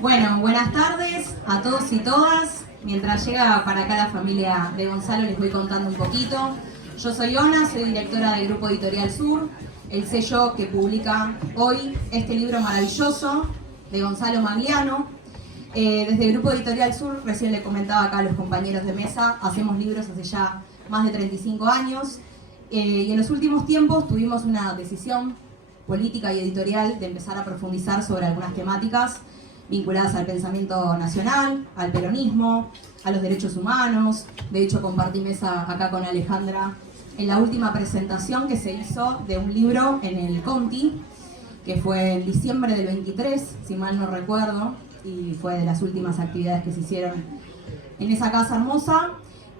Bueno, buenas tardes a todos y todas. Mientras llega para acá la familia de Gonzalo, les voy contando un poquito. Yo soy Ona, soy directora del Grupo Editorial Sur, el sello que publica hoy este libro maravilloso de Gonzalo Magliano. Desde el Grupo Editorial Sur, recién le comentaba acá a los compañeros de mesa, hacemos libros hace ya más de 35 años. Y en los últimos tiempos tuvimos una decisión política y editorial de empezar a profundizar sobre algunas temáticas vinculadas al pensamiento nacional, al peronismo, a los derechos humanos. De hecho, compartí mesa acá con Alejandra en la última presentación que se hizo de un libro en el Conti, que fue en diciembre del 23, si mal no recuerdo, y fue de las últimas actividades que se hicieron en esa casa hermosa.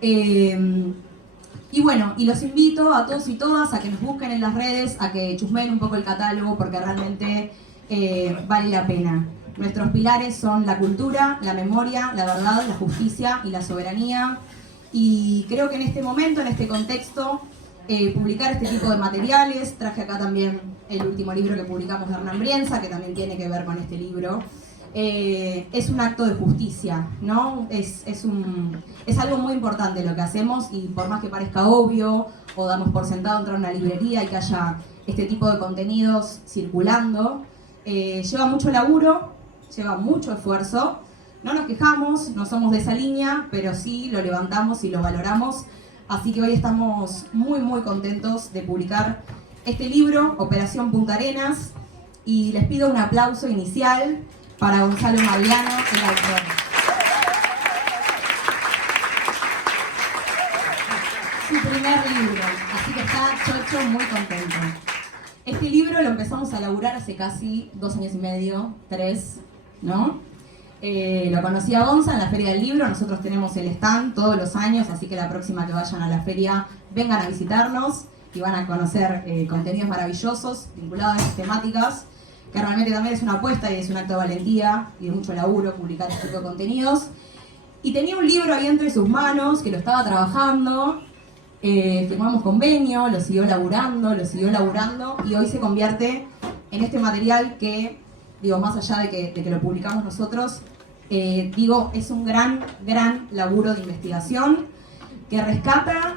Y bueno, y los invito a todos y todas a que nos busquen en las redes, a que chusmeen un poco el catálogo, porque realmente vale la pena. Nuestros pilares son la cultura, la memoria, la verdad, la justicia y la soberanía. Y creo que en este momento, en este contexto, publicar este tipo de materiales, traje acá también el último libro que publicamos de Hernán Brienza, que también tiene que ver con este libro, es un acto de justicia, ¿no? Es algo muy importante lo que hacemos, y por más que parezca obvio o damos por sentado entrar a una librería y que haya este tipo de contenidos circulando, lleva mucho laburo, lleva mucho esfuerzo. No nos quejamos, no somos de esa línea, pero sí lo levantamos y lo valoramos. Así que hoy estamos muy muy contentos de publicar este libro, Operación Punta Arenas, y les pido un aplauso inicial para Gonzalo Magliano, el autor. Su primer libro, así que está chocho, muy contento. Este libro lo empezamos a laburar hace casi 2 años y medio, 3, ¿no? Lo conocí a Gonza en la Feria del Libro. Nosotros tenemos el stand todos los años, así que la próxima que vayan a la feria, vengan a visitarnos y van a conocer contenidos maravillosos vinculados a estas temáticas, que realmente también es una apuesta y es un acto de valentía y de mucho laburo publicar este tipo de contenidos. Y tenía un libro ahí entre sus manos, que lo estaba trabajando, firmamos convenio, lo siguió laburando, y hoy se convierte en este material que, digo, más allá de que lo publicamos nosotros, es un gran laburo de investigación que rescata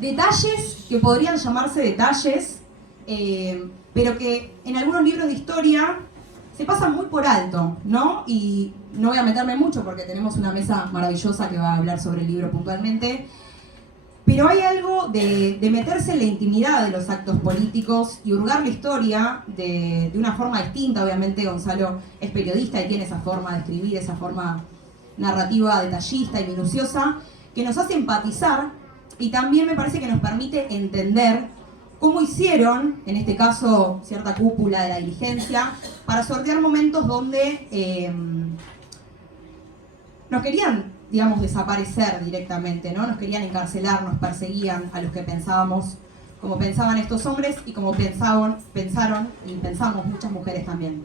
detalles que podrían llamarse detalles, pero que en algunos libros de historia se pasan muy por alto, ¿no? Y no voy a meterme mucho porque tenemos una mesa maravillosa que va a hablar sobre el libro puntualmente, pero hay algo de meterse en la intimidad de los actos políticos y hurgar la historia de una forma distinta. Obviamente Gonzalo es periodista y tiene esa forma de escribir, esa forma narrativa detallista y minuciosa, que nos hace empatizar, y también me parece que nos permite entender cómo hicieron, en este caso, cierta cúpula de la dirigencia, para sortear momentos donde nos querían, digamos, desaparecer directamente, ¿no? Nos querían encarcelar, nos perseguían a los que pensábamos como pensaban estos hombres y como pensaron y pensamos muchas mujeres también.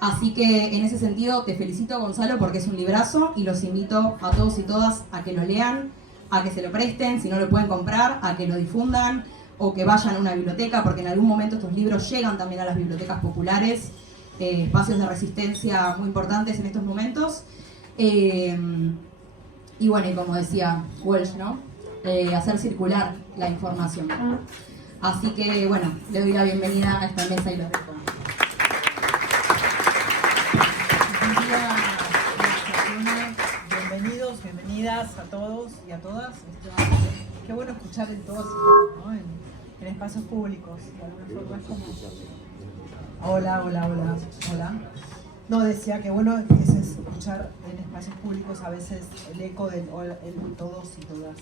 Así que en ese sentido te felicito, Gonzalo, porque es un librazo, y los invito a todos y todas a que lo lean, a que se lo presten, si no lo pueden comprar, a que lo difundan o que vayan a una biblioteca, porque en algún momento estos libros llegan también a las bibliotecas populares, espacios de resistencia muy importantes en estos momentos. Y bueno, y como decía Walsh, ¿no? Hacer circular la información. Así que bueno, le doy la bienvenida a esta mesa y los dejo. Bienvenidos, bienvenidas a todos y a todas. Qué bueno escuchar en todos, ¿no? En espacios públicos. De alguna forma es como... Hola. No, decía que bueno es escuchar en espacios públicos a veces el eco del todos y todas.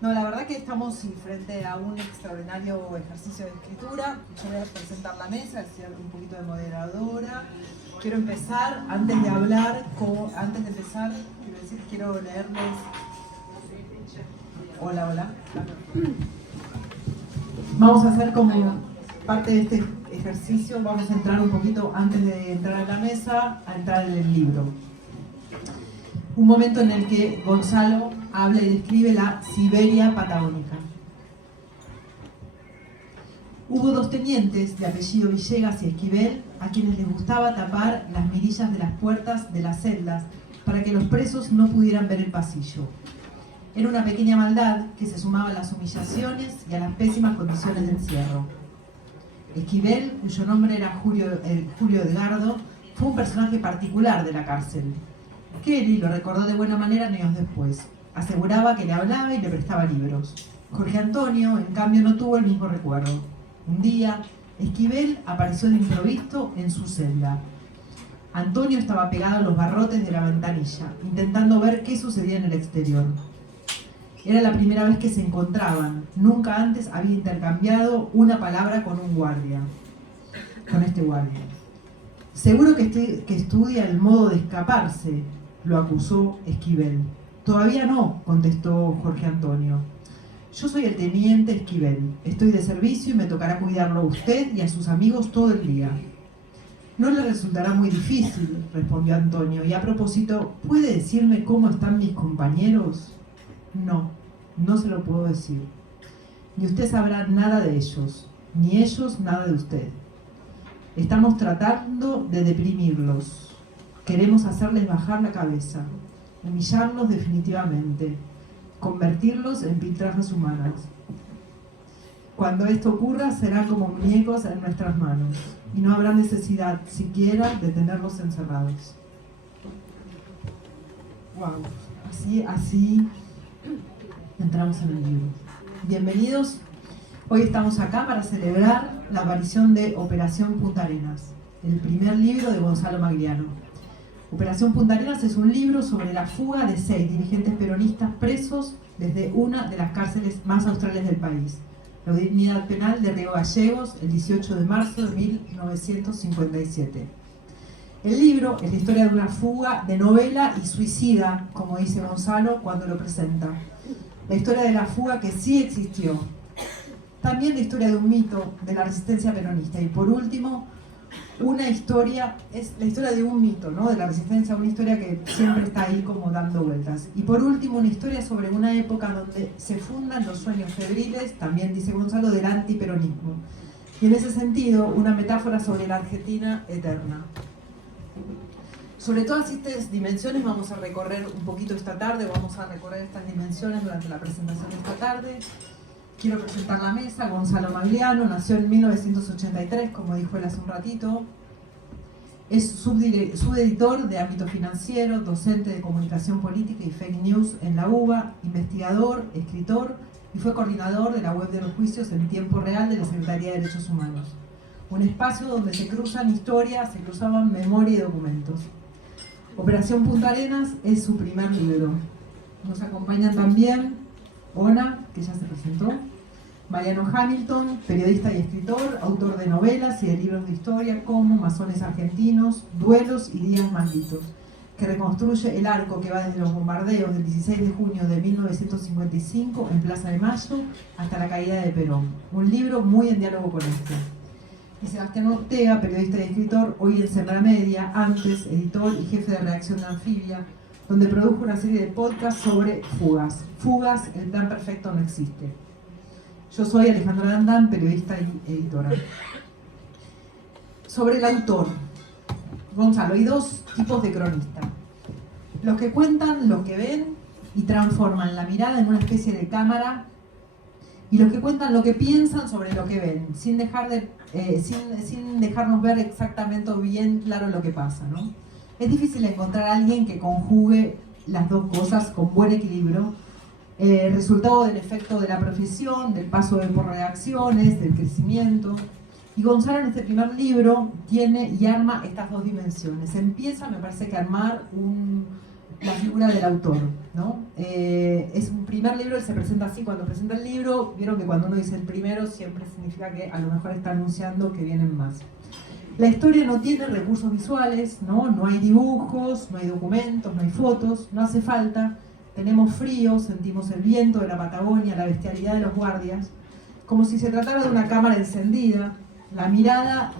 No, la verdad que estamos frente a un extraordinario ejercicio de escritura. Yo voy a presentar la mesa, decir un poquito de moderadora. Quiero empezar, antes de empezar, quiero leerles... Hola. Vamos a hacer como parte de este ejercicio, vamos a entrar un poquito, antes de entrar a la mesa, a entrar en el libro. Un momento en el que Gonzalo habla y describe la Siberia patagónica. Hubo dos tenientes de apellido Villegas y Esquivel a quienes les gustaba tapar las mirillas de las puertas de las celdas para que los presos no pudieran ver el pasillo. Era una pequeña maldad que se sumaba a las humillaciones y a las pésimas condiciones de encierro. Esquivel, cuyo nombre era Julio Edgardo, fue un personaje particular de la cárcel. Kelly lo recordó de buena manera años después. Aseguraba que le hablaba y le prestaba libros. Jorge Antonio, en cambio, no tuvo el mismo recuerdo. Un día, Esquivel apareció de improviso en su celda. Antonio estaba pegado a los barrotes de la ventanilla, intentando ver qué sucedía en el exterior. Era la primera vez que se encontraban. Nunca antes había intercambiado una palabra con este guardia. Seguro que estudia el modo de escaparse, lo acusó Esquivel. Todavía no, contestó Jorge Antonio. Yo soy el teniente Esquivel. Estoy de servicio y me tocará cuidarlo a usted y a sus amigos todo el día. No le resultará muy difícil, respondió Antonio. Y a propósito, ¿puede decirme cómo están mis compañeros? No, no se lo puedo decir. Ni usted sabrá nada de ellos, ni ellos nada de usted. Estamos tratando de deprimirlos. Queremos hacerles bajar la cabeza, humillarlos definitivamente, convertirlos en piltrafas humanas. Cuando esto ocurra, serán como muñecos en nuestras manos, y no habrá necesidad siquiera de tenerlos encerrados. Wow, así entramos en el libro. Bienvenidos. Hoy estamos acá para celebrar la aparición de Operación Punta Arenas, el primer libro de Gonzalo Magliano. Operación Punta Arenas es un libro sobre la fuga de 6 dirigentes peronistas presos desde una de las cárceles más australes del país, la Unidad Penal de Río Gallegos, el 18 de marzo de 1957. El libro es la historia de una fuga de novela y suicida, como dice Gonzalo cuando lo presenta. La historia de la fuga que sí existió. También la historia de un mito de la resistencia peronista. Y por último, es la historia de un mito, ¿no? De la resistencia, una historia que siempre está ahí como dando vueltas. Y por último, una historia sobre una época donde se fundan los sueños febriles, también dice Gonzalo, del antiperonismo. Y en ese sentido, una metáfora sobre la Argentina eterna. Sobre todas estas dimensiones vamos a recorrer un poquito esta tarde, vamos a recorrer estas dimensiones durante la presentación de esta tarde. Quiero presentar la mesa. Gonzalo Magliano nació en 1983, como dijo él hace un ratito. Es subeditor de ámbito financiero, docente de comunicación política y fake news en la UBA, investigador, escritor y fue coordinador de la web de los juicios en tiempo real de la Secretaría de Derechos Humanos. Un espacio donde se cruzan historias, se cruzaban memoria y documentos. Operación Punta Arenas es su primer libro. Nos acompañan también Ona, que ya se presentó, Mariano Hamilton, periodista y escritor, autor de novelas y de libros de historia como Masones Argentinos, Duelos y Días Malditos, que reconstruye el arco que va desde los bombardeos del 16 de junio de 1955 en Plaza de Mayo hasta la caída de Perón. Un libro muy en diálogo con este. Y Sebastián Ortega, periodista y escritor, hoy en Semana Media, antes editor y jefe de redacción de Anfibia, donde produjo una serie de podcasts sobre fugas. Fugas, el plan perfecto no existe. Yo soy Alejandra Landán, periodista y editora. Sobre el autor, Gonzalo, hay dos tipos de cronistas. Los que cuentan lo que ven y transforman la mirada en una especie de cámara, y los que cuentan lo que piensan sobre lo que ven, sin dejarnos ver exactamente o bien claro lo que pasa, ¿no? Es difícil encontrar a alguien que conjugue las dos cosas con buen equilibrio, resultado del efecto de la profesión, del paso por redacciones, del crecimiento. Y Gonzalo en este primer libro tiene y arma estas dos dimensiones. Empieza, me parece que a armar la figura del autor, ¿no? Es un primer libro, él se presenta así cuando presenta el libro. Vieron que cuando uno dice el primero siempre significa que a lo mejor está anunciando que vienen más. La historia no tiene recursos visuales, ¿no? No hay dibujos, no hay documentos, no hay fotos, no hace falta. Tenemos frío, sentimos el viento de la Patagonia, la bestialidad de los guardias, como si se tratara de una cámara encendida. La mirada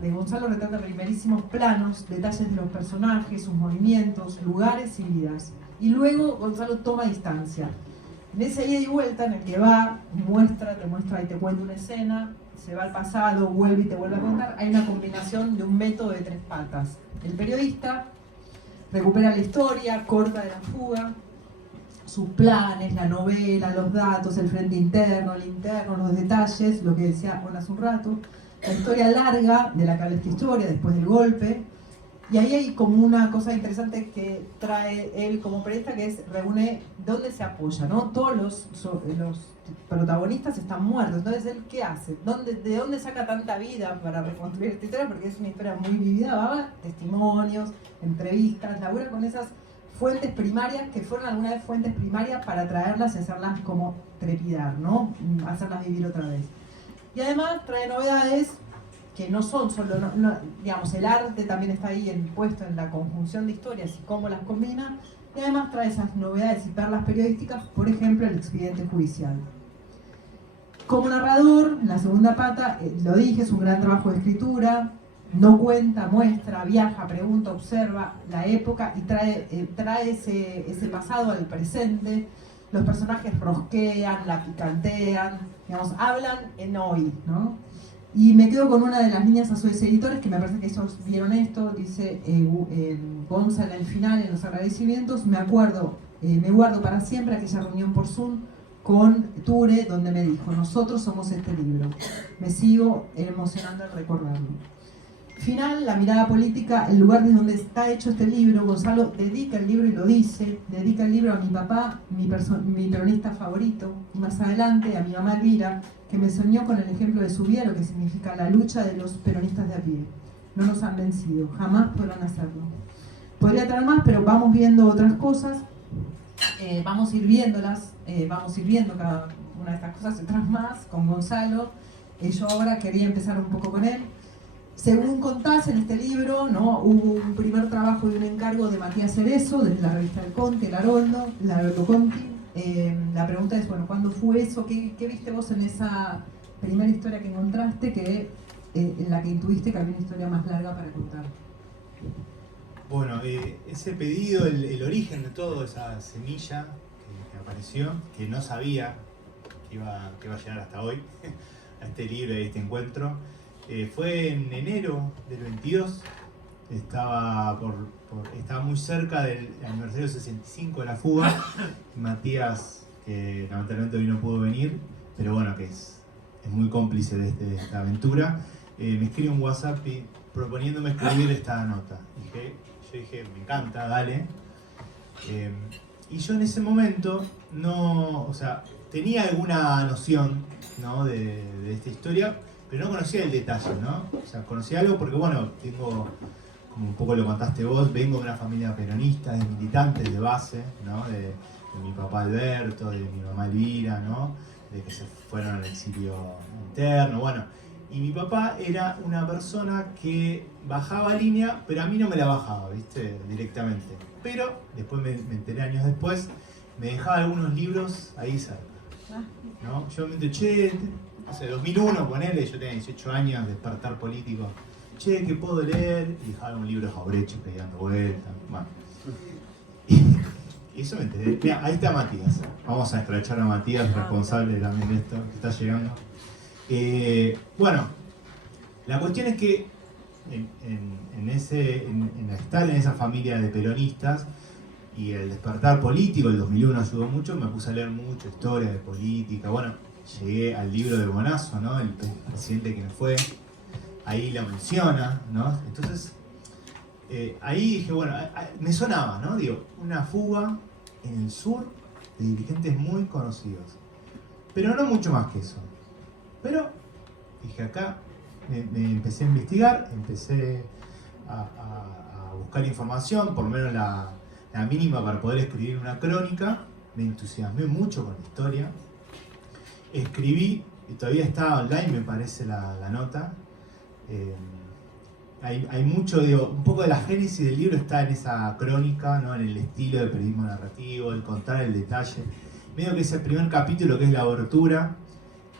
de Gonzalo retrata primerísimos planos, detalles de los personajes, sus movimientos, lugares y vidas. y luego Gonzalo toma distancia. En ese ida y vuelta en el que va, te muestra y te cuenta una escena, se va al pasado, vuelve y te vuelve a contar, hay una combinación de un método de 3 patas. El periodista recupera la historia, corta de la fuga, sus planes, la novela, los datos, el frente interno, el interno, los detalles, lo que decía Juan hace un rato, la historia larga de la que habla esta historia, después del golpe. Y ahí hay como una cosa interesante que trae él como periodista, que es reúne dónde se apoya, ¿no? Todos los protagonistas están muertos, entonces él ¿qué hace? ¿De dónde saca tanta vida para reconstruir esta historia? Porque es una historia muy vivida, va, testimonios, entrevistas, labura con esas fuentes primarias que fueron alguna vez fuentes primarias para traerlas y hacerlas como trepidar, ¿no? Hacerlas vivir otra vez. Y además trae novedades que no son solo, digamos, el arte también está ahí puesto en la conjunción de historias y cómo las combina, y además trae esas novedades y perlas periodísticas, por ejemplo, el expediente judicial. Como narrador, en la segunda pata, lo dije, es un gran trabajo de escritura, no cuenta, muestra, viaja, pregunta, observa la época y trae ese pasado al presente. Los personajes rosquean, la picantean, digamos, hablan en hoy, ¿no? Y me quedo con una de las líneas a sus editores, que me parece que ellos vieron esto, dice Gonza en el final, en los agradecimientos, me guardo para siempre aquella reunión por Zoom con Ture, donde me dijo, nosotros somos este libro. Me sigo emocionando al recordarlo. Final, la mirada política, el lugar desde donde está hecho este libro. Gonzalo dedica el libro y lo dice, dedica el libro a mi papá, mi peronista favorito, y más adelante a mi mamá Elvira, que me enseñó con el ejemplo de su vida lo que significa la lucha de los peronistas de a pie. No nos han vencido, jamás podrán hacerlo. Podría traer más, pero vamos viendo otras cosas, vamos a ir viéndolas, vamos a ir viendo cada una de estas cosas, otras más, con Gonzalo. Yo ahora quería empezar un poco con él. Según contás en este libro, ¿no? Hubo un primer trabajo y un encargo de Matías Cerezo, desde la revista del Conti, el Haroldo Conti. La pregunta es, bueno, ¿cuándo fue eso? ¿Qué viste vos en esa primera historia que encontraste en la que intuiste que había una historia más larga para contar? Bueno, ese pedido, el origen de todo, esa semilla que apareció, que no sabía que iba a llegar hasta hoy, a este libro y a este encuentro, fue en enero del 22. Estaba muy cerca del aniversario 65 de la fuga. Matías, que lamentablemente hoy no pudo venir, pero bueno, que es muy cómplice de esta aventura, me escribe un WhatsApp proponiéndome escribir esta nota. Yo dije, me encanta, dale. Y yo en ese momento tenía alguna noción, ¿no? de esta historia, pero no conocía el detalle, ¿no? O sea, conocía algo porque, bueno, tengo, como un poco lo contaste vos, vengo de una familia peronista, de militantes de base, ¿no? De mi papá Alberto, de mi mamá Elvira, ¿no? De que se fueron al exilio interno, bueno. Y mi papá era una persona que bajaba línea, pero a mí no me la bajaba, ¿viste? Directamente. Pero, después me enteré años después, me dejaba algunos libros ahí cerca, ¿no? Yo me dije, no sé, 2001, ponele, yo tenía 18 años, despertar político. Che, ¿qué puedo leer? Y dejaba un libro Jaureche que dando vueltas. Bueno. Y eso me enteré. Mira, ahí está Matías. Vamos a escrachar a Matías, responsable también de esto, que está llegando. Bueno, la cuestión es que estar en esa familia de peronistas y el despertar político, el 2001 ayudó mucho, me puse a leer mucho historia de política. Bueno, llegué al libro de Bonazo, ¿no? El presidente que me fue, ahí lo menciona, ¿no? Entonces, ahí dije, bueno, me sonaba, ¿no? Digo, una fuga en el sur de dirigentes muy conocidos. Pero no mucho más que eso. Pero dije, acá me empecé a investigar, empecé a buscar información, por lo menos la mínima para poder escribir una crónica. Me entusiasmé mucho con la historia. Escribí, y todavía está online, me parece la nota. Hay mucho, un poco de la génesis del libro está en esa crónica, ¿no? En el estilo de periodismo narrativo, el contar el detalle. Medio que ese primer capítulo, que es la abertura,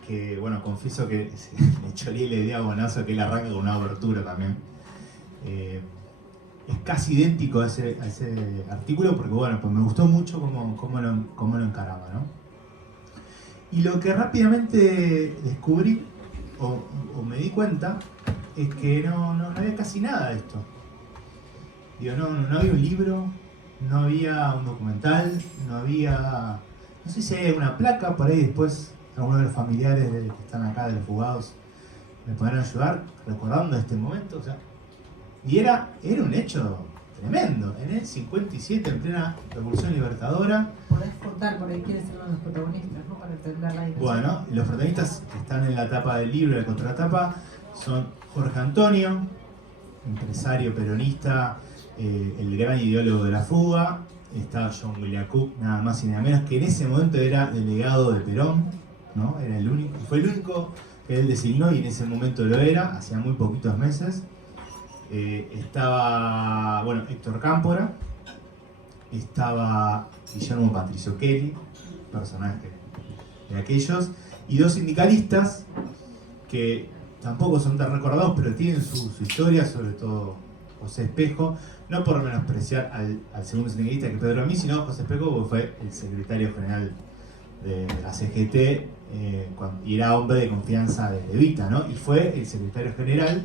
que, bueno, confieso que me choreé la idea a Bonazo que él arranca con una abertura también. es casi idéntico a ese artículo, porque bueno, pues me gustó mucho cómo lo encaraba, ¿no? Y lo que rápidamente descubrí, o me di cuenta, es que no había casi nada de esto. Digo, no había un libro, no había un documental, no sé si hay alguna placa, por ahí después algunos de los familiares que están acá, de los fugados, me podrán ayudar recordando este momento. O sea, y era un hecho tremendo. En el 57, en plena Revolución Libertadora. Podés contar por ahí quiénes eran los protagonistas, ¿no? Para entender la dimensión. Bueno, los protagonistas que están en la tapa del libro, la contratapa, son Jorge Antonio, empresario peronista, el gran ideólogo de la fuga. Está John William Cook, nada más y nada menos, que en ese momento era delegado de Perón, ¿no? Fue el único que él designó, y en ese momento lo era, hacía muy poquitos meses. Estaba, bueno, Héctor Cámpora, estaba Guillermo Patricio Kelly, personaje de aquellos, y dos sindicalistas que tampoco son tan recordados, pero tienen su historia, sobre todo José Espejo, no por menospreciar al segundo sindicalista, que es Pedro Amí, sino José Espejo, porque fue el secretario general de la CGT, y era hombre de confianza de Evita, ¿no? Y fue el secretario general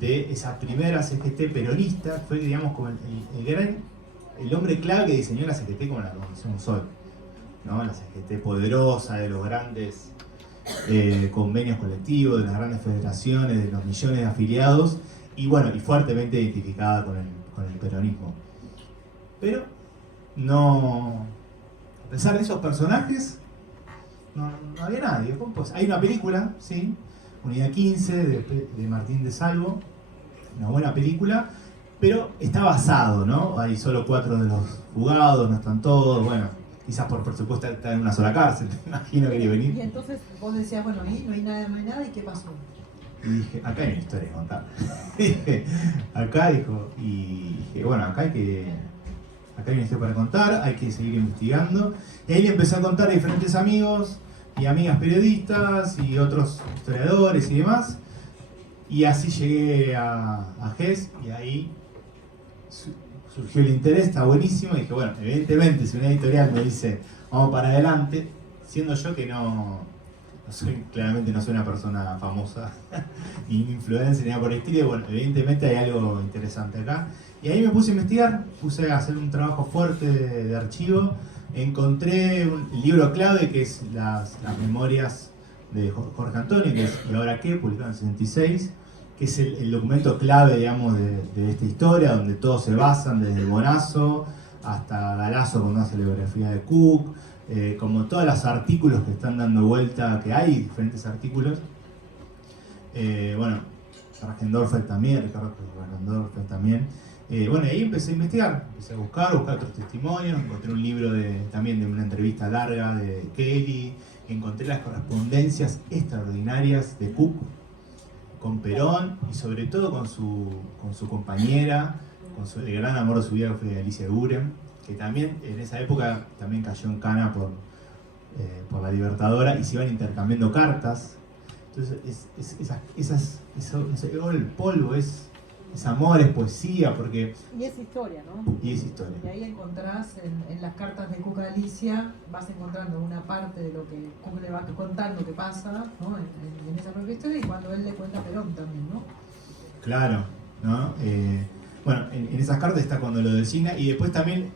de esa primera CGT peronista, fue, digamos, como el hombre clave que diseñó la CGT como la conocemos hoy, ¿no? La CGT poderosa, de los grandes convenios colectivos, de las grandes federaciones, de los millones de afiliados, y bueno, y fuertemente identificada con el peronismo. Pero no, a pesar de esos personajes, no había nadie. Pues hay una película, ¿sí? Unidad 15 de Martín de Salvo, una buena película, pero está basado, ¿no? Hay solo 4 de los fugados, no están todos, bueno, quizás por presupuesto están en una sola cárcel, me imagino que quería venir. Y entonces vos decías, bueno, ahí no hay nada, ¿y qué pasó? Y dije, acá hay una historia que contar. Dije, acá bueno, acá hay una historia para contar, hay que seguir investigando. Y ahí le empecé a contar a diferentes amigos y amigas periodistas y otros historiadores y demás. Y así llegué a GES, y ahí surgió el interés, está buenísimo. Y dije, bueno, evidentemente si una editorial me dice, vamos para adelante, siendo yo que claramente no soy una persona famosa, ni influencer, ni nada por el estilo, y bueno, evidentemente hay algo interesante acá. Y ahí me puse a investigar, puse a hacer un trabajo fuerte de archivo. Encontré un libro clave que es las memorias de Jorge Antonio, que es ¿Y ahora qué?, publicado en el 66, que es el documento clave, digamos, de esta historia, donde todos se basan, desde el Bonazo hasta Galazo con una biografía de Cook, como todos los artículos que están dando vuelta, que hay diferentes artículos. Bueno, Rajendorfer también, Ricardo Rajendorfer también. Bueno, ahí empecé a investigar, empecé a buscar otros testimonios, encontré un libro también de una entrevista larga de Kelly, encontré las correspondencias extraordinarias de Cook con Perón, y sobre todo con su compañera, el gran amor de su vida, que fue Alicia Guren, que también en esa época también cayó en cana por la Libertadora, y se iban intercambiando cartas. Entonces el polvo es amor, es poesía, porque... Y es historia, ¿no? Y es historia. Y ahí encontrás, en las cartas de Cook a Alicia, vas encontrando una parte de lo que Cook le va contando que pasa, ¿no? en esa propia historia, y cuando él le cuenta a Perón también, ¿no? Claro, ¿no? Bueno, en esas cartas está cuando lo designa, y después también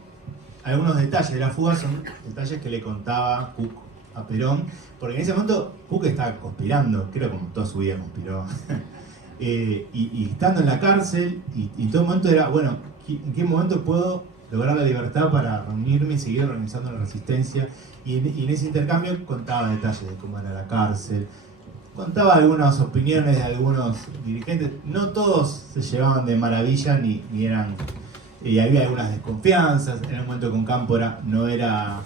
algunos detalles de la fuga son detalles que le contaba Cook a Perón, porque en ese momento Cook estaba conspirando, creo como toda su vida conspiró. Y estando en la cárcel, y en todo momento era, bueno, ¿en qué momento puedo lograr la libertad para reunirme y seguir organizando la resistencia? Y en ese intercambio contaba detalles de cómo era la cárcel, contaba algunas opiniones de algunos dirigentes. No todos se llevaban de maravilla, ni eran... Y había algunas desconfianzas. En el momento con Cámpora no era...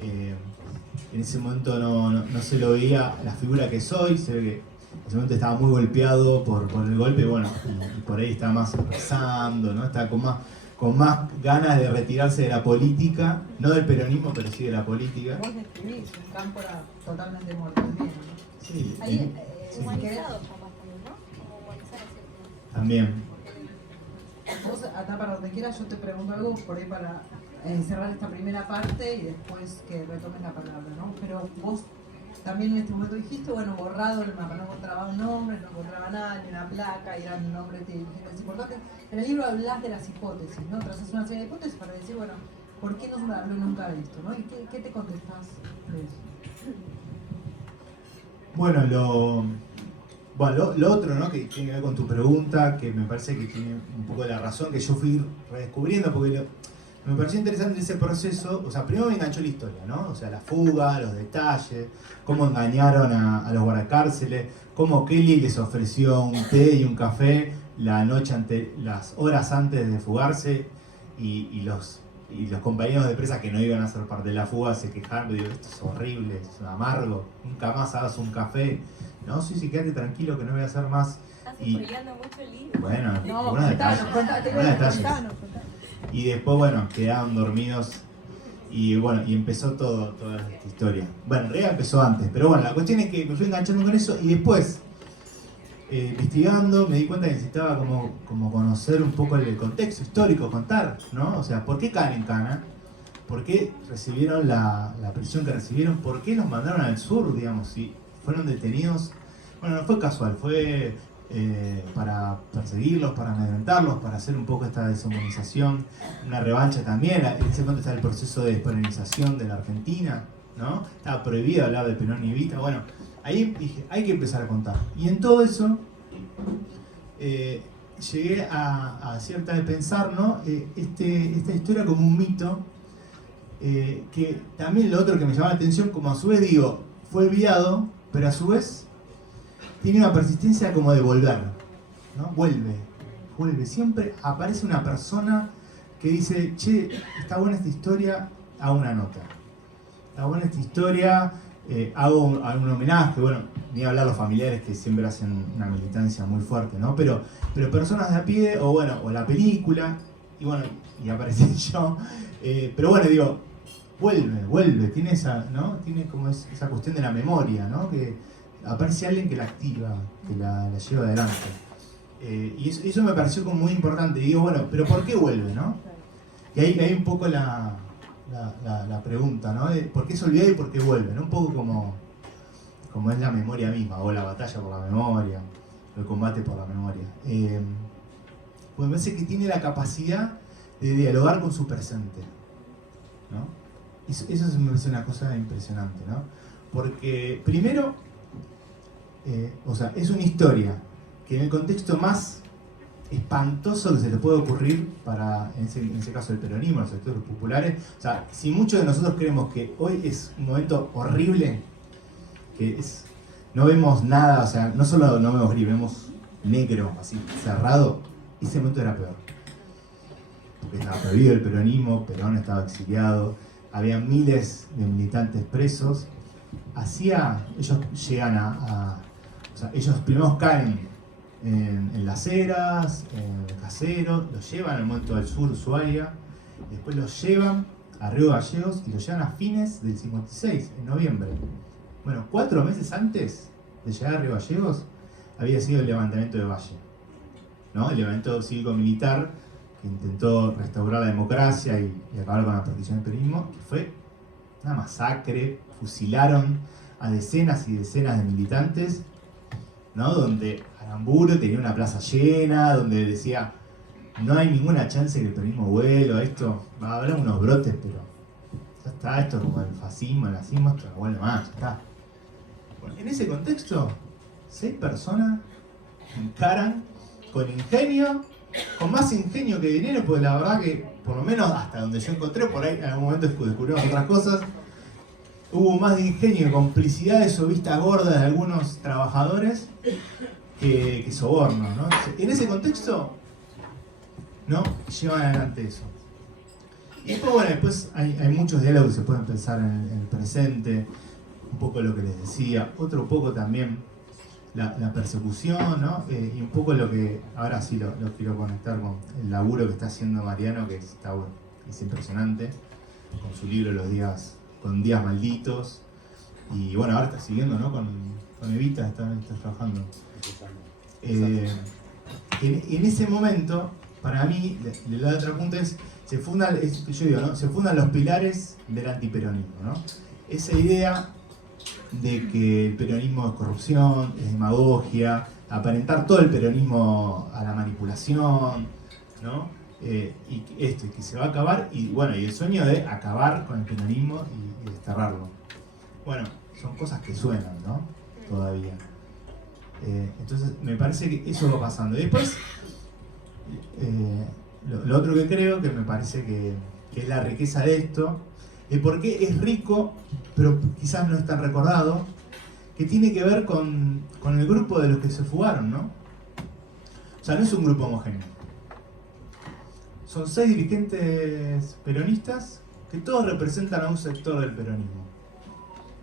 en ese momento no se lo veía la figura que soy. Se ve que en ese momento estaba muy golpeado por el golpe, bueno, y por ahí está más rezando, ¿no? Está con más ganas de retirarse de la política, no del peronismo, pero sí de la política. Vos describís un Cámpora totalmente muerto también, ¿no? Sí, Humanizado capaz también, ¿no? Como humanizar a cierto. también. vos atá para donde quieras, yo te pregunto algo por ahí para cerrar esta primera parte y después que retomes la palabra, ¿no? Pero vos también en este momento dijiste, bueno, borrado el mapa, no encontraba un nombre, no encontraba nada, ni una placa, y eran nombres de dirigentes importantes. En el libro hablas de las hipótesis, ¿no? Trazas una serie de hipótesis para decir, bueno, ¿por qué no se habló nunca de esto, ¿no? ¿Y qué te contestás de eso? Bueno, lo otro, ¿no? Que tiene que ver con tu pregunta, que me parece que tiene un poco la razón, que yo fui redescubriendo, porque me pareció interesante ese proceso. O sea, primero me enganchó la historia, ¿no? O sea, la fuga, los detalles, cómo engañaron a los guardacárceles, cómo Kelly les ofreció un té y un café las horas antes de fugarse, y los compañeros de presa que no iban a ser parte de la fuga se quejaron. Digo, esto es horrible, es amargo, nunca más hagas un café. No, sí, quédate tranquilo que no voy a hacer más. Estás Y spoileando mucho el libro. bueno, No, algunos detalles. contanos. Y después, bueno, quedaron dormidos y bueno, y empezó toda esta historia. Bueno, en realidad empezó antes, pero bueno, la cuestión es que me fui enganchando con eso y después, investigando, me di cuenta que necesitaba como conocer un poco el contexto histórico, contar, ¿no? O sea, ¿por qué caen en Cana? ¿Por qué recibieron la prisión que recibieron? ¿Por qué los mandaron al sur, digamos? Si fueron detenidos. Bueno, no fue casual, fue para perseguirlos, para amedrentarlos, para hacer un poco esta deshumanización, una revancha también. En ese momento está el proceso de despenalización de la Argentina, ¿no? Estaba prohibido hablar de Perón y Evita. Bueno, ahí dije, hay que empezar a contar. Y en todo eso llegué a cierta de pensar, ¿no? Esta historia como un mito, que también lo otro que me llamó la atención, como a su vez digo, fue enviado, pero a su vez tiene una persistencia como de volver, ¿no? Vuelve. Siempre aparece una persona que dice, che, está buena esta historia, hago una nota. Está buena esta historia, hago un homenaje. Bueno, ni hablar los familiares que siempre hacen una militancia muy fuerte, ¿no? Pero personas de a pie, o bueno, o la película, y bueno, y aparece yo. Pero bueno, digo, vuelve, tiene esa, ¿no? Tiene como esa cuestión de la memoria, ¿no? Que aparece alguien que la activa, que la lleva adelante. Y eso me pareció como muy importante. Y digo, bueno, pero ¿por qué vuelve, no? Y ahí hay un poco la pregunta, ¿no? De ¿por qué se olvida y por qué vuelve? ¿No? Un poco como es la memoria misma, o la batalla por la memoria, o el combate por la memoria. Pues me parece que tiene la capacidad de dialogar con su presente, ¿no? Eso me parece una cosa impresionante, ¿no? Porque primero, o sea, es una historia que en el contexto más espantoso que se le puede ocurrir en ese caso el peronismo, los sectores populares, o sea, si muchos de nosotros creemos que hoy es un momento horrible, no vemos nada, o sea, no solo no vemos gris, vemos negro, así, cerrado, ese momento era peor. Porque estaba prohibido el peronismo, Perón estaba exiliado, había miles de militantes presos. Ellos llegan o sea, ellos primero caen en Las Heras, en Caseros, los llevan al momento del sur, Ushuaia, después los llevan a Río Gallegos y los llevan a fines del 56, en noviembre. Bueno, 4 meses antes de llegar a Río Gallegos había sido el levantamiento de Valle, ¿no? El levantamiento cívico-militar que intentó restaurar la democracia y acabar con la persecución del peronismo, que fue una masacre. Fusilaron a decenas y decenas de militantes, ¿no? Donde Aramburu tenía una plaza llena, donde decía, no hay ninguna chance que el peronismo vuelva, esto va a haber unos brotes, pero ya está, esto es como el fascismo, el nazismo, esto no vuelve más, ya está. Bueno, en ese contexto, 6 personas encaran con ingenio, con más ingenio que dinero, porque la verdad que, por lo menos hasta donde yo encontré, por ahí en algún momento descubrimos otras cosas, hubo más de ingenio y complicidades o vista gorda de algunos trabajadores que sobornos, ¿no? En ese contexto, ¿no? Llevan adelante eso. Y después, bueno, hay muchos diálogos que se pueden pensar en el presente, un poco lo que les decía, otro poco también la persecución, ¿no? Y un poco lo que, ahora sí lo quiero conectar con el laburo que está haciendo Mariano, que está, bueno, es impresionante, con su libro Los días, con días malditos, y bueno, ahora está siguiendo, ¿no? Con Evita, está trabajando. En ese momento, para mí, la otra punta es, yo digo, ¿no? Se fundan los pilares del antiperonismo, ¿no? Esa idea de que el peronismo es corrupción, es demagogia, aparentar todo el peronismo a la manipulación, ¿no? Y que se va a acabar, y bueno, y el sueño de acabar con el peronismo y desterrarlo. Bueno, son cosas que suenan, ¿no? Todavía. Entonces, me parece que eso va pasando. Y después, lo otro que creo, que me parece que es la riqueza de esto, el por qué es rico, pero quizás no es tan recordado, que tiene que ver con el grupo de los que se fugaron, ¿no? O sea, no es un grupo homogéneo. Son 6 dirigentes peronistas que todos representan a un sector del peronismo,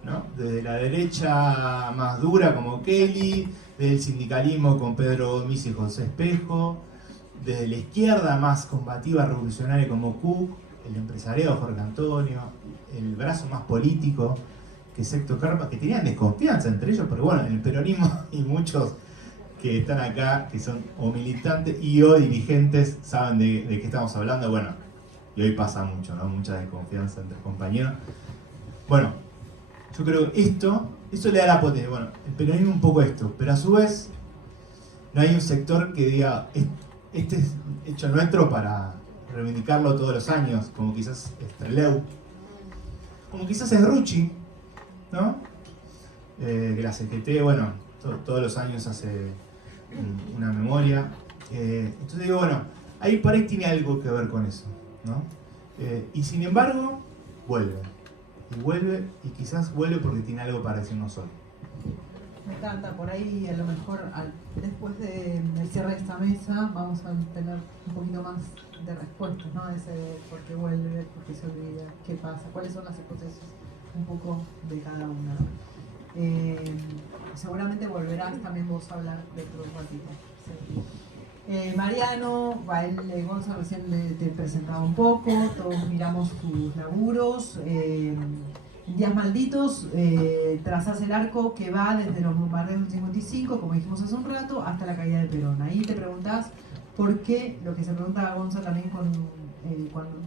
¿no? Desde la derecha más dura como Kelly, desde el sindicalismo con Pedro Gomis y José Espejo, desde la izquierda más combativa revolucionaria como Cook, el empresariado Jorge Antonio, el brazo más político que es Héctor Carpa, que tenían desconfianza entre ellos, pero bueno, en el peronismo hay muchos que están acá, que son o militantes y o dirigentes, saben de qué estamos hablando. Bueno, y hoy pasa mucho, ¿no? Mucha desconfianza entre compañeros. Bueno, yo creo que eso le da la potencia. Bueno, el peronismo un poco esto, pero a su vez no hay un sector que diga, este es hecho nuestro para reivindicarlo todos los años, como quizás Streleu, como quizás es Rucci, ¿no? Que la CGT, bueno, todos los años hace una memoria. Entonces digo, bueno, ahí por ahí tiene algo que ver con eso, ¿no? Y sin embargo, vuelve. Y vuelve, y quizás vuelve porque tiene algo para decirnos hoy. Me encanta, por ahí a lo mejor después del cierre de esta mesa vamos a tener un poquito más de respuestas, ¿no? Ese por qué vuelve, por qué se olvida, qué pasa, cuáles son las hipótesis un poco de cada una. Seguramente volverás también vos a hablar dentro de un ratito. Sí. Mariano, Gonzalo recién te presentaba un poco, todos miramos tus laburos. Días Malditos, trazás el arco que va desde los bombardeos del 55, como dijimos hace un rato, hasta la caída de Perón. Ahí te preguntás por qué, lo que se pregunta a Gonza también cuando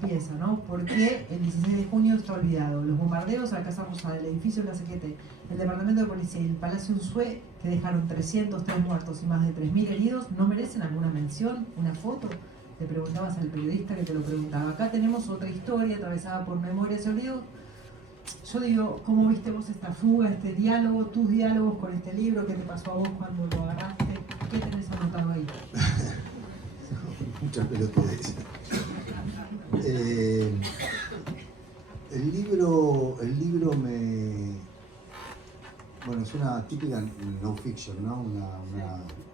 empieza, ¿no? ¿Por qué el 16 de junio está olvidado? Los bombardeos a la Casa Rosada, el edificio de la CGT, el Departamento de Policía y el Palacio Unzué, que dejaron 303 muertos y más de 3.000 heridos, ¿no merecen alguna mención, una foto? Le preguntabas al periodista que te lo preguntaba. Acá tenemos otra historia atravesada por memorias y olvidos. Yo digo, ¿cómo viste vos esta fuga, este diálogo, tus diálogos con este libro? ¿Qué te pasó a vos cuando lo agarraste? ¿Qué tenés anotado ahí? Muchas pelotudes. El libro me... Bueno, es una típica no fiction, ¿no?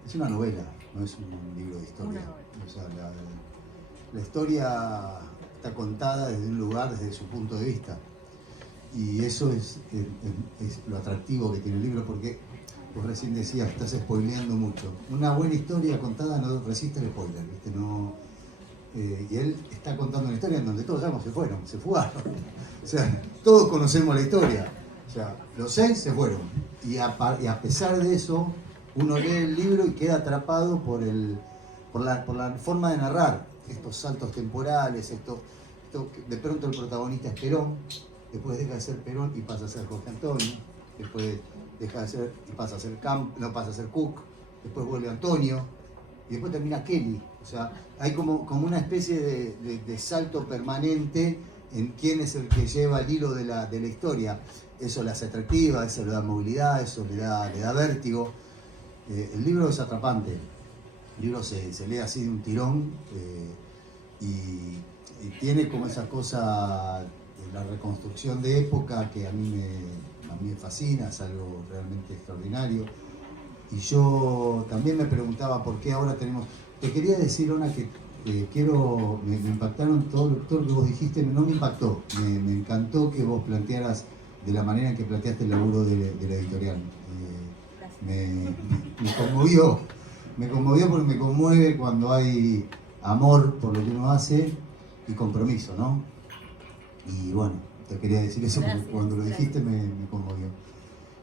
Es una novela, no es un libro de historia. O sea, la historia está contada desde un lugar, desde su punto de vista. Y eso es lo atractivo que tiene el libro, porque vos recién decías, estás spoileando mucho. Una buena historia contada no resiste el spoiler, ¿viste? No, y él está contando una historia en donde todos sabemos se fugaron. O sea, todos conocemos la historia. O sea, los 6 se fueron. Y a pesar de eso, uno lee el libro y queda atrapado por la forma de narrar. Estos saltos temporales, de pronto el protagonista es Perón. Después deja de ser Perón y pasa a ser Jorge Antonio, después deja de ser y pasa a ser pasa a ser Cook, después vuelve Antonio y después termina Kelly. O sea, hay como una especie de salto permanente en quién es el que lleva el hilo de la historia. Eso la hace atractiva, eso le da movilidad, eso le da vértigo. El libro es atrapante, el libro se lee así de un tirón y tiene como esa cosa... La reconstrucción de época que a mí me fascina, es algo realmente extraordinario. Y yo también me preguntaba por qué ahora tenemos... Te quería decir, Ona, que me impactaron todo lo que vos dijiste, no me impactó, me encantó que vos plantearas de la manera en que planteaste el laburo de la editorial. Me conmovió porque me conmueve cuando hay amor por lo que uno hace y compromiso, ¿no? Y bueno, te quería decir eso porque cuando lo dijiste me conmovió.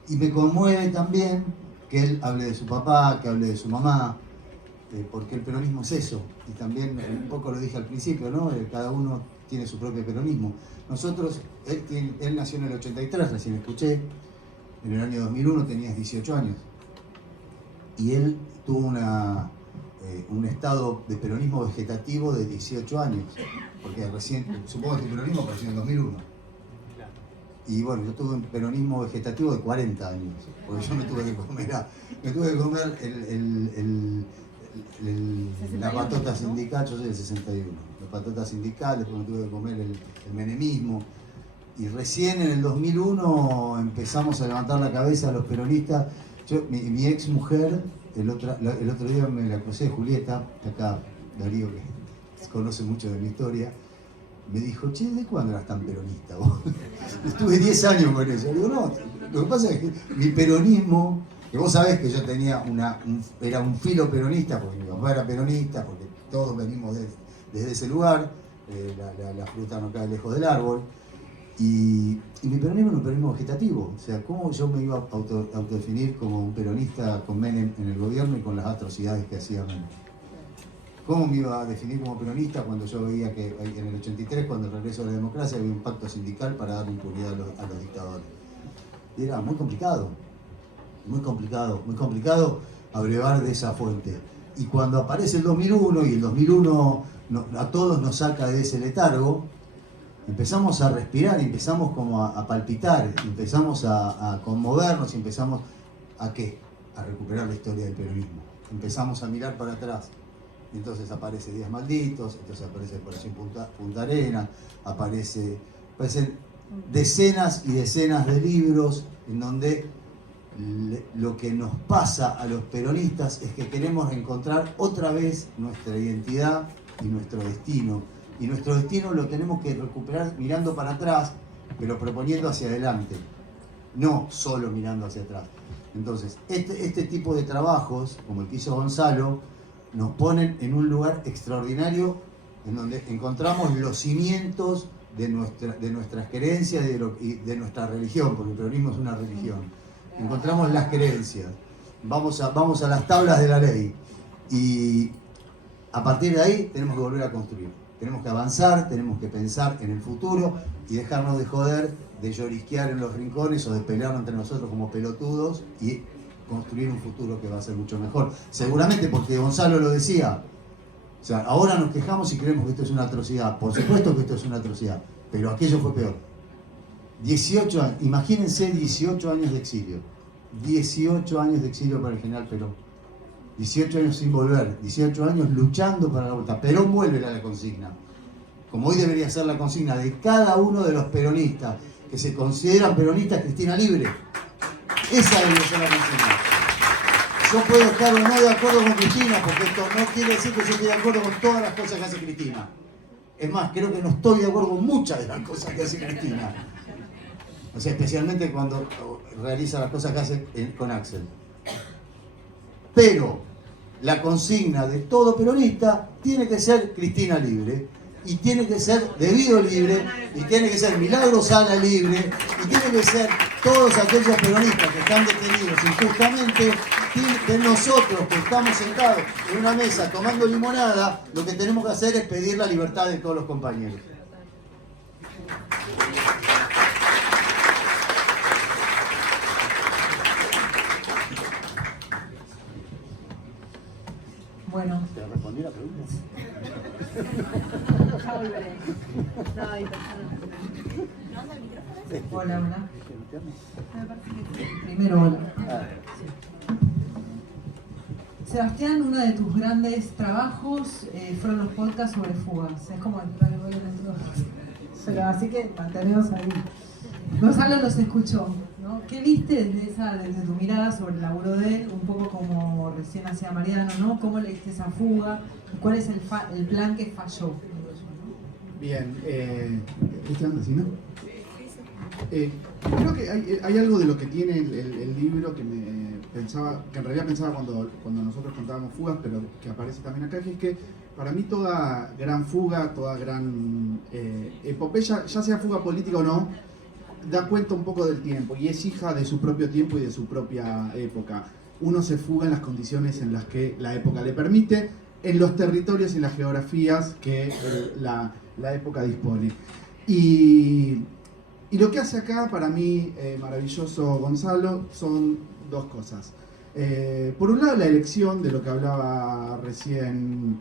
Y me conmueve también que él hable de su papá, que hable de su mamá, porque el peronismo es eso, y también un poco lo dije al principio, ¿no? Cada uno tiene su propio peronismo. Nosotros, él nació en el 83, recién escuché, en el año 2001 tenías 18 años, y él tuvo un estado de peronismo vegetativo de 18 años, porque recién, supongo que el peronismo apareció en 2001. Y bueno, yo tuve un peronismo vegetativo de 40 años, porque yo me tuve que comer, la patota sindical, yo soy del 61, la patota sindical, después me tuve que comer el menemismo, y recién en el 2001 empezamos a levantar la cabeza a los peronistas. Mi ex mujer, el otro día me la crucé, Julieta, acá Darío, que conoce mucho de mi historia, me dijo, che, ¿de cuándo eras tan peronista vos? Estuve 10 años con eso. Le digo, no, lo que pasa es que mi peronismo, que vos sabés que yo tenía era un filo peronista, porque mi papá era peronista, porque todos venimos desde ese lugar, la fruta no cae lejos del árbol, y mi peronismo era un peronismo vegetativo. O sea, ¿cómo yo me iba a autodefinir como un peronista con Menem en el gobierno y con las atrocidades que hacía Menem? ¿Cómo me iba a definir como peronista cuando yo veía que en el 83, cuando el regreso a la democracia, había un pacto sindical para dar impunidad a los dictadores? Y era muy complicado, muy complicado, muy complicado abrevar de esa fuente. Y cuando aparece el 2001, y el 2001 a todos nos saca de ese letargo, empezamos a respirar, empezamos como a palpitar, empezamos a conmovernos, empezamos ¿a qué? A recuperar la historia del peronismo. Empezamos a mirar para atrás. Entonces aparece Días Malditos, entonces aparece Operación Punta Arenas, aparecen decenas y decenas de libros en donde lo que nos pasa a los peronistas es que queremos encontrar otra vez nuestra identidad y nuestro destino. Y nuestro destino lo tenemos que recuperar mirando para atrás, pero proponiendo hacia adelante, no solo mirando hacia atrás. Entonces, este tipo de trabajos, como el que hizo Gonzalo, nos ponen en un lugar extraordinario en donde encontramos los cimientos de nuestras creencias y de nuestra religión, porque el peronismo es una religión. Encontramos las creencias, vamos a las tablas de la ley, y a partir de ahí tenemos que volver a construir. Tenemos que avanzar, tenemos que pensar en el futuro y dejarnos de joder, de llorisquear en los rincones o de pelearnos entre nosotros como pelotudos y construir un futuro que va a ser mucho mejor. Seguramente porque Gonzalo lo decía. O sea, ahora nos quejamos y creemos que esto es una atrocidad. Por supuesto que esto es una atrocidad, pero aquello fue peor. 18 años, imagínense 18 años de exilio. 18 años de exilio para el general Perón. 18 años sin volver, 18 años luchando para la vuelta. Perón vuelve a la consigna. Como hoy debería ser la consigna de cada uno de los peronistas que se consideran peronistas, Cristina libre. Esa debería ser la consigna. Yo puedo estar o no de acuerdo con Cristina, porque esto no quiere decir que yo esté de acuerdo con todas las cosas que hace Cristina. Es más, creo que no estoy de acuerdo con muchas de las cosas que hace Cristina. O sea, especialmente cuando realiza las cosas que hace con Axel. Pero la consigna de todo peronista tiene que ser Cristina libre, y tiene que ser Debido libre, y tiene que ser Milagro Sala libre, y tiene que ser todos aquellos peronistas que están detenidos injustamente. De nosotros que estamos sentados en una mesa tomando limonada, lo que tenemos que hacer es pedir la libertad de todos los compañeros. Bueno. ¿Te respondí la pregunta? Ya volveré. No, hay personas. Hola, hola. Primero, hola. Sebastián, uno de tus grandes trabajos fueron los podcasts sobre fugas. Es como entrar en todo. Pero así que mantenemos ahí. Gonzalo los escuchó, ¿no? ¿Qué viste desde tu mirada sobre el laburo de él? Un poco como recién hacía Mariano, ¿no? ¿Cómo leíste esa fuga? ¿Y cuál es el plan que falló? Bien, ¿están así, no? Creo que hay algo de lo que tiene el libro que en realidad pensaba cuando nosotros contábamos fugas, pero que aparece también acá, que es que para mí toda gran fuga, toda gran epopeya, ya sea fuga política o no, da cuenta un poco del tiempo y es hija de su propio tiempo y de su propia época. uno se fuga en las condiciones en las que la época le permite, en los territorios y las geografías que la época dispone. Y lo que hace acá, para mí, maravilloso Gonzalo, son dos cosas. Por un lado, la elección de lo que hablaba recién